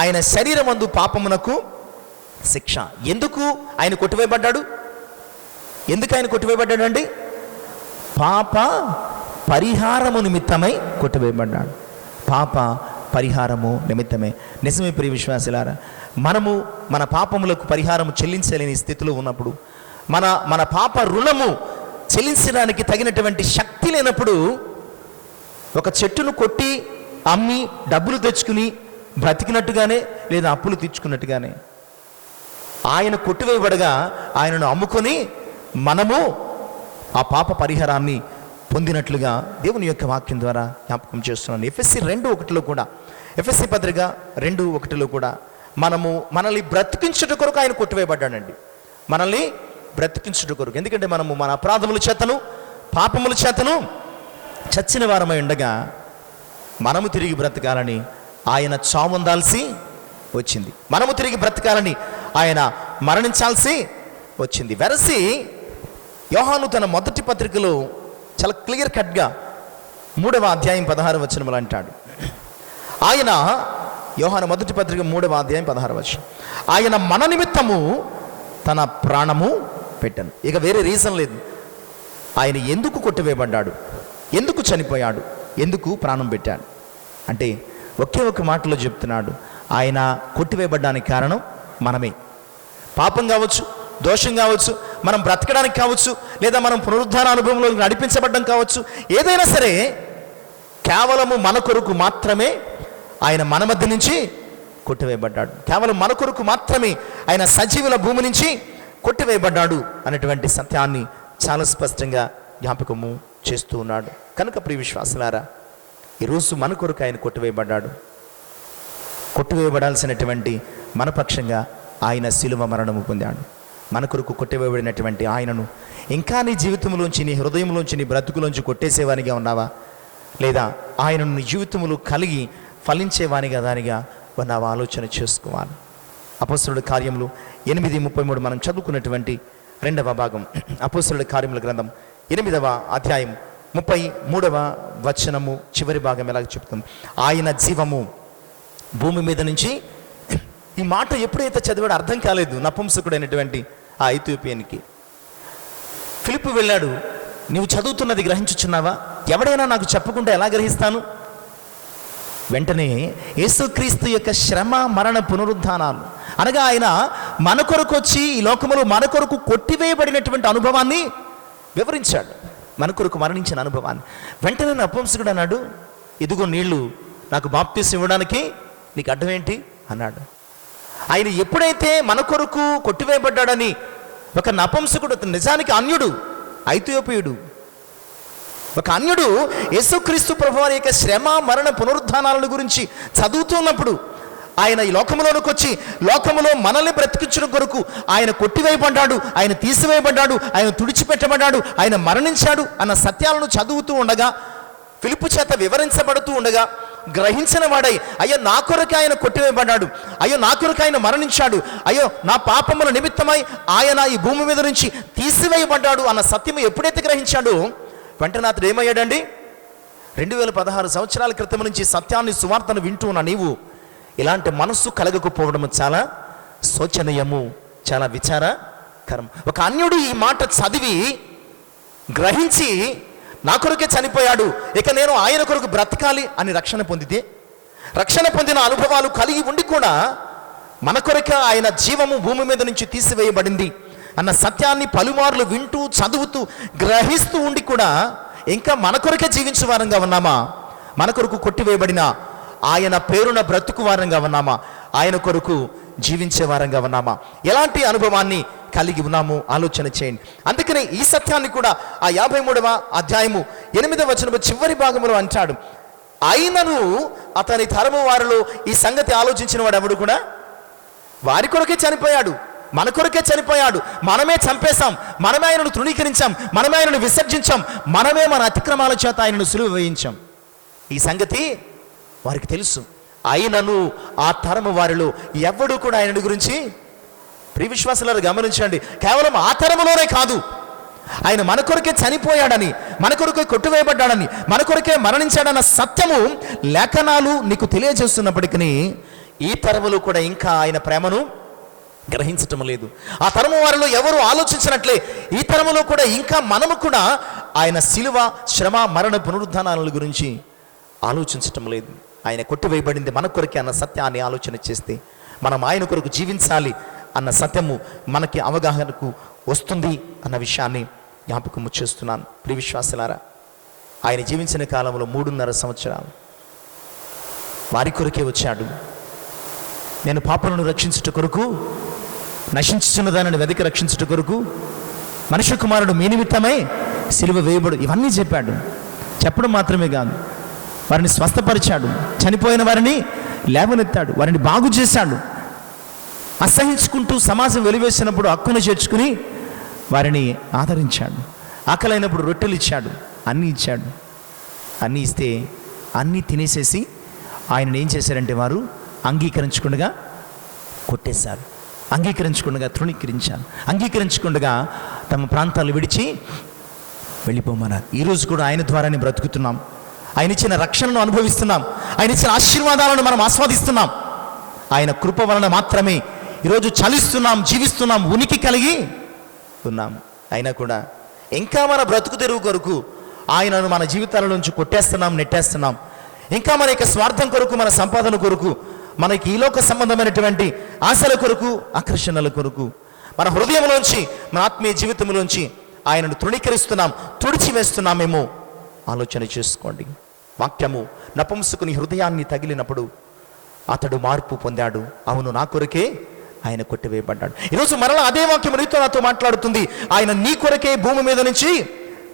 ఆయన శరీరమందు పాపమునకు శిక్ష. ఎందుకు ఆయన కొట్టివేయబడ్డాడు? ఎందుకు ఆయన కొట్టివేయబడ్డాడు అండి? పాప పరిహారము నిమిత్తమై కొట్టివేయబడ్డాడు. పాప పరిహారము నిమిత్తమే. నిజమే ప్రియ విశ్వాసులారా, మనము మన పాపములకు పరిహారము చెల్లించలేని స్థితిలో ఉన్నప్పుడు, మన పాప రుణము చెల్లించడానికి తగినటువంటి శక్తి లేనప్పుడు, ఒక చెట్టును కొట్టి అమ్మి డబ్బులు తెచ్చుకుని బ్రతికినట్టుగానే లేదా అప్పులు తీర్చుకున్నట్టుగానే ఆయన కొట్టివేయబడగా ఆయనను అమ్ముకొని మనము ఆ పాప పరిహారాన్ని పొందినట్లుగా దేవుని యొక్క వాక్యం ద్వారా జ్ఞాపకం చేస్తున్నాను. ఎఫ్ఎస్సి 2:1 కూడా, ఎఫ్ఎస్సి పత్రిక 2:1 కూడా మనల్ని బ్రతికించుట కొరకు ఆయన కొట్టివేయబడ్డాడండి. మనల్ని బ్రతికించుట కొరకు. ఎందుకంటే మనము మన అపరాధముల చేతను పాపముల చేతను చచ్చిన వారమై ఉండగా మనము తిరిగి బ్రతకాలని ఆయన చావుందాల్సి వచ్చింది. మనము తిరిగి బ్రతకాలని ఆయన మరణించాల్సి వచ్చింది. వెరసి యోహాను తన మొదటి పత్రికలో చాలా క్లియర్ కట్గా 3వ అధ్యాయం 16వ వచనములు అంటాడు. ఆయన, యోహాను మొదటి పత్రిక 3వ అధ్యాయం 16వ వచనం, ఆయన మన నిమిత్తము తన ప్రాణము పెట్టాను. ఇక వేరే రీజన్ లేదు. ఆయన ఎందుకు కొట్టివేయబడ్డాడు, ఎందుకు చనిపోయాడు, ఎందుకు ప్రాణం పెట్టాడు అంటే ఒకే ఒక మాటలో చెప్తున్నాడు. ఆయన కొట్టివేయబడ్డానికి కారణం మనమే. పాపం కావచ్చు, దోషం కావచ్చు, మనం బ్రతకడానికి కావచ్చు, లేదా మనం పునరుద్ధాన అనుభవంలో నడిపించబడ్డం కావచ్చు, ఏదైనా సరే కేవలము మన కొరకు మాత్రమే ఆయన మన మధ్య నుంచి కొట్టివేయబడ్డాడు. కేవలం మన కొరకు మాత్రమే ఆయన సజీవుల భూమి నుంచి కొట్టివేయబడ్డాడు అనేటువంటి సత్యాన్ని చాలా స్పష్టంగా జ్ఞాపకము చేస్తూ ఉన్నాడు. కనుక ప్రియ విశ్వాసులారా, ఈరోజు మన కొరకు ఆయన కొట్టివేయబడ్డాడు. కొట్టివేయబడాల్సినటువంటి మన పక్షంగా ఆయన శిలువ మరణము పొందాడు. మన కొరకు కొట్టివేయబడినటువంటి ఆయనను ఇంకా నీ జీవితంలోంచి, నీ హృదయంలోంచి, నీ బ్రతుకులోంచి కొట్టేసేవానిగా ఉన్నావా, లేదా ఆయనను నీ జీవితంలో కలిగి ఫలించేవానిగా దానిగా ఉన్నావా ఆలోచన చేసుకోవాలి. అపోస్తలుల కార్యములు 8:33 మనం చదువుకున్నటువంటి 2వ భాగం, అపోస్తలుల కార్యముల గ్రంథం 8వ అధ్యాయం 33వ వచనము చివరి భాగం ఎలాగ చెప్తుంది, ఆయన జీవము భూమి మీద నుంచి. ఈ మాట ఎప్పుడైతే చదివాడో అర్థం కాలేదు నపుంసకుడైనటువంటి ఆ ఐథియోపియన్కి. ఫిలిప్పు వెళ్ళాడు, నీవు చదువుతున్నది గ్రహించుచున్నావా? ఎవడైనా నాకు చెప్పకుండా ఎలా గ్రహిస్తాను? వెంటనే యేసుక్రీస్తు యొక్క శ్రమ మరణ పునరుద్ధానాలు అనగా ఆయన మన కొరకు వచ్చి ఈ లోకములో మన కొరకు కొట్టివేయబడినటువంటి అనుభవాన్ని వివరించాడు, మన కొరకు మరణించిన అనుభవాన్ని. వెంటనే నపుంసకుడు అన్నాడు, ఇదిగో నీళ్లు, నాకు బాప్తిసం ఇవ్వడానికి నీకు అడ్డం ఏంటి అన్నాడు. ఆయన ఎప్పుడైతే మన కొరకు కొట్టివేయబడ్డాడని ఒక నపుంసకుడు, నిజానికి అన్యుడు, ఐథియోపియుడు, ఒక అన్యుడు యేసుక్రీస్తు ప్రభువారి యొక్క శ్రమ మరణ పునరుద్ధానాలను గురించి చదువుతున్నప్పుడు ఆయన ఈ లోకములోనికి వచ్చి లోకములో మనల్ని బ్రతికించడం కొరకు ఆయన కొట్టివేయబడ్డాడు, ఆయన తీసివేయబడ్డాడు, ఆయన తుడిచిపెట్టబడ్డాడు, ఆయన మరణించాడు అన్న సత్యాలను చదువుతూ ఉండగా, ఫిలిప్పు చేత వివరించబడుతూ ఉండగా గ్రహించిన వాడై, అయ్యో నా కొరకు ఆయన కొట్టివేయబడ్డాడు, అయ్యో నా కొరకు ఆయన మరణించాడు, అయ్యో నా పాపముల నిమిత్తమై ఆయన ఈ భూమి మీద నుంచి తీసివేయబడ్డాడు అన్న సత్యము ఎప్పుడైతే గ్రహించాడో వెంటనే అతడు ఏమయ్యాడండి? 2016 సంవత్సరాల క్రితం నుంచి సత్యాన్ని, సువార్తను వింటూ ఉన్న నీవు ఇలాంటి మనస్సు కలగకపోవడం చాలా శోచనీయము, చాలా విచారకరం. ఒక అన్యుడు ఈ మాట చదివి గ్రహించి నా కొరకే చనిపోయాడు, ఇక నేను ఆయన కొరకు బ్రతకాలి అని రక్షణ పొందితే, రక్షణ పొందిన అనుభవాలు కలిగి ఉండి కూడా మన కొరకే ఆయన జీవము భూమి మీద నుంచి తీసివేయబడింది అన్న సత్యాన్ని పలుమార్లు వింటూ, చదువుతూ, గ్రహిస్తూ ఉండి కూడా ఇంకా మన కొరకే జీవించే వారంగా ఉన్నామా? మన కొరకు కొట్టివేయబడిన ఆయన పేరున బ్రతుకు వారంగా ఉన్నామా? ఆయన కొరకు జీవించే వారంగా ఉన్నామా? ఎలాంటి అనుభవాన్ని కలిగి ఉన్నాము ఆలోచన చేయండి. అందుకనే ఈ సత్యాన్ని కూడా ఆ 53వ అధ్యాయము 8వ వచనము చివరి భాగంలో అంటాడు, అయినను అతని తరము వారిలో ఈ సంగతి ఆలోచించిన వాడు ఎవడు కూడా వారి కొరకే చనిపోయాడు, మన కొరకే చనిపోయాడు. మనమే చంపేశాం, మనమే ఆయనను తృణీకరించాం, మనమే ఆయనను విసర్జించాం, మనమే మన అతిక్రమాల చేత ఆయనను సిలువ వేయించాం. ఈ సంగతి వారికి తెలుసు. అయినను ఆ తరము వారిలో ఎవడు కూడా ఆయన గురించి, ప్రియ విశ్వాసులారా గమనించండి, కేవలం ఆ తరములోనే కాదు, ఆయన మన కొరకే చనిపోయాడని, మన కొరకే కొట్టివేయబడ్డాడని, మన కొరకే మరణించాడన్న సత్యము లేఖనాలు నీకు తెలియజేస్తున్నప్పటికీ ఈ తరములో కూడా ఇంకా ఆయన ప్రేమను గ్రహించటం లేదు. ఆ తరము వారిలో ఎవరు ఆలోచించినట్లే ఈ తరములో కూడా ఇంకా మనము కూడా ఆయన శిలువ, శ్రమ, మరణ పునరుద్ధానాల గురించి ఆలోచించటం లేదు. ఆయన కొట్టివేయబడింది మన కొరకే అన్న సత్యాన్ని ఆలోచన చేస్తే మనం ఆయన కొరకు జీవించాలి అన్న సత్యము మనకి అవగాహనకు వస్తుంది అన్న విషయాన్ని జ్ఞాపకము చేస్తున్నాను. ప్రియ విశ్వాసులారా, ఆయన జీవించిన కాలంలో 3.5 సంవత్సరాలు వారి కొరకే వచ్చాడు. నేను పాపలను రక్షించుట కొరకు, నశించుచున్న దానిని వెతికి రక్షించుట కొరకు మనుష్య కుమారుడు మీ నిమిత్తమై సిలువ వేయబడు, ఇవన్నీ చెప్పాడు. చెప్పడం మాత్రమే కాదు, వారిని స్వస్థపరిచాడు, చనిపోయిన వారిని లేవనెత్తాడు, వారిని బాగు చేశాడు. అసహించుకుంటూ సమాజం వెలివేసినప్పుడు హక్కును చేర్చుకుని వారిని ఆదరించాడు. ఆకలైనప్పుడు రొట్టెలు ఇచ్చాడు, అన్నీ ఇచ్చాడు. అన్నీ ఇస్తే అన్నీ తినేసేసి ఆయనను ఏం చేశారంటే వారు అంగీకరించకుండా కొట్టేశారు, అంగీకరించకుండా తృణీకరించారు, అంగీకరించకుండా తమ ప్రాంతాలు విడిచి వెళ్ళిపోమన్నారు. ఈరోజు కూడా ఆయన ద్వారానే బ్రతుకుతున్నాం, ఆయన ఇచ్చిన రక్షణను అనుభవిస్తున్నాం, ఆయన ఇచ్చిన ఆశీర్వాదాలను మనం ఆస్వాదిస్తున్నాం. ఆయన కృప వలన మాత్రమే ఈరోజు చలిస్తున్నాం, జీవిస్తున్నాం, ఉనికి కలిగి ఉన్నాం. అయినా కూడా ఇంకా మన బ్రతుకు తెరువు కొరకు ఆయనను మన జీవితాల నుంచి కొట్టేస్తున్నాం, నెట్టేస్తున్నాం. ఇంకా మన యొక్క స్వార్థం కొరకు, మన సంపాదన కొరకు, మనకి ఈలోక సంబంధమైనటువంటి ఆశల కొరకు, ఆకర్షణల కొరకు మన హృదయంలోంచి, మన ఆత్మీయ జీవితంలోంచి ఆయనను తృణీకరిస్తున్నాం, తుడిచివేస్తున్నామేమో ఆలోచన చేసుకోండి. వాక్యము నపుంసకుని హృదయాన్ని తగిలినప్పుడు అతడు మార్పు పొందాడు. అవును, నా కొరకే ఆయన కొట్టివేయబడ్డాడు. ఈరోజు మరలా అదే వాక్యం నీతో నాతో మాట్లాడుతుంది. ఆయన నీ కొరకే భూమి మీద నుంచి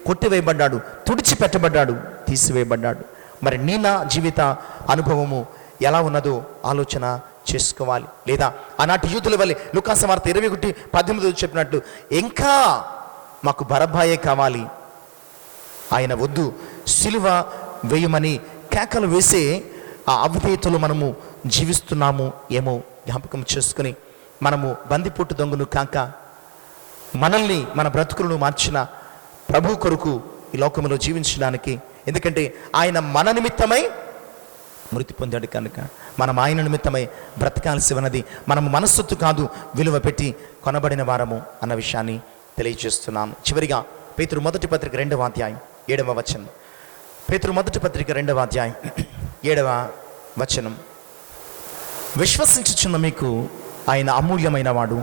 కొట్టివేయబడ్డాడు, తుడిచిపెట్టబడ్డాడు, తీసివేయబడ్డాడు. మరి నీ నా జీవిత అనుభవము ఎలా ఉన్నదో ఆలోచన చేసుకోవాలి. లేదా ఆనాటి యూతుల వల్ల లూకాసు వార్త 21:18 చెప్పినట్టు, ఇంకా మాకు బరబ్బాయే కావాలి, ఆయన వద్దు, సిలువ వేయమని కేకలు వేసే ఆ అవిధేయతలో మనము జీవిస్తున్నాము ఏమో జ్ఞాపకం చేసుకుని, మనము బందిపోటు దొంగను కాక మనల్ని, మన బ్రతుకులను మార్చిన ప్రభు కొరకు ఈ లోకంలో జీవించడానికి, ఎందుకంటే ఆయన మన నిమిత్తమై మృతి పొందాడు కనుక మనం ఆయన నిమిత్తమై బ్రతకాల్సి ఉన్నది. మనము మనస్సొత్తు కాదు, విలువ పెట్టి కొనబడిన వారము అన్న విషయాన్ని తెలియజేస్తున్నాను. చివరిగా పేతురు మొదటి పత్రిక 2వ అధ్యాయం 7వ వచనం. పేతురు మొదటి పత్రిక 2వ అధ్యాయం 7వ వచనం. విశ్వసించుచున్న మీకు ఆయన అమూల్యమైన వాడు,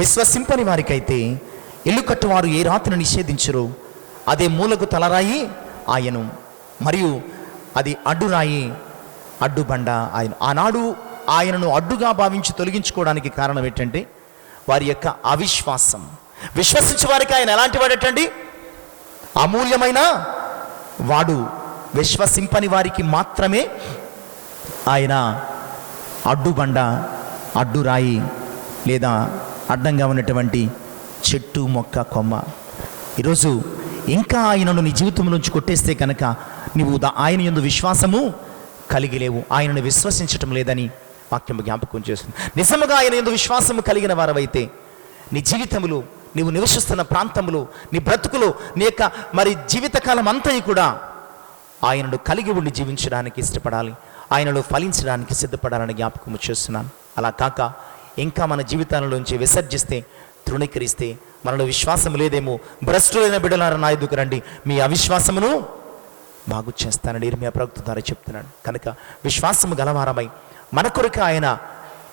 విశ్వసింపని వారికైతే ఇల్లు కట్టువారు ఏ రాత్రిని నిషేధించరు, అదే మూలకు తలరాయి ఆయను, మరియు అది అడ్డురాయి, అడ్డుబండ ఆయన. ఆనాడు ఆయనను అడ్డుగా భావించి తొలగించుకోవడానికి కారణం ఏంటంటే వారి యొక్క అవిశ్వాసం. విశ్వసించే వారికి ఆయన ఎలాంటి వాడటండి? అమూల్యమైన వాడు. విశ్వసింపని వారికి మాత్రమే ఆయన అడ్డుబండ, అడ్డురాయి, లేదా అడ్డంగా ఉన్నటువంటి చెట్టు, మొక్క, కొమ్మ. ఈరోజు ఇంకా ఆయనను నీ జీవితం నుంచి కొట్టేస్తే కనుక నీవు ఆయన యందు విశ్వాసము కలిగి లేవు, ఆయనను విశ్వసించటం లేదని వాక్యం జ్ఞాపకం చేస్తుంది. నిజముగా ఆయన యందు విశ్వాసము కలిగిన వారవైతే నీ జీవితంలో, నీవు నివసిస్తున్న ప్రాంతంలో, నీ బ్రతుకులో, నీ యొక్క మరి జీవితకాలం అంతా కూడా ఆయనను కలిగి ఉండి జీవించడానికి ఇష్టపడాలి, ఆయనలో ఫలించడానికి సిద్ధపడాలని జ్ఞాపకం చేస్తున్నాను. అలా కాక ఇంకా మన జీవితాలలోంచి విసర్జిస్తే, తృణీకరిస్తే, మనలో విశ్వాసం లేదేమో, భ్రష్టులైన బిడ్డలారా నా ఎదుకు రండి, మీ అవిశ్వాసమును బాగు చేస్తానని ఇర్మియా ప్రవక్త ద్వారా చెప్తున్నాడు. కనుక విశ్వాసము గలవారమై మన కొరకు ఆయన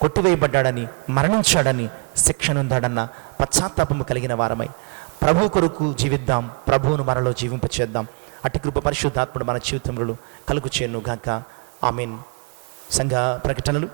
కొట్టివేయబడ్డాడని, మరణించాడని, శిక్షణ ఉందాడన్న పశ్చాత్తాపము కలిగిన వారమై ప్రభు కొరకు జీవిద్దాం, ప్రభువును మనలో జీవింపచేద్దాం. అట్టి కృప పరిశుద్ధాత్ముడు మన జీవితంలో కలుగు చేయను గాక. ఆమేన్. సంఘ ప్రకటనలు.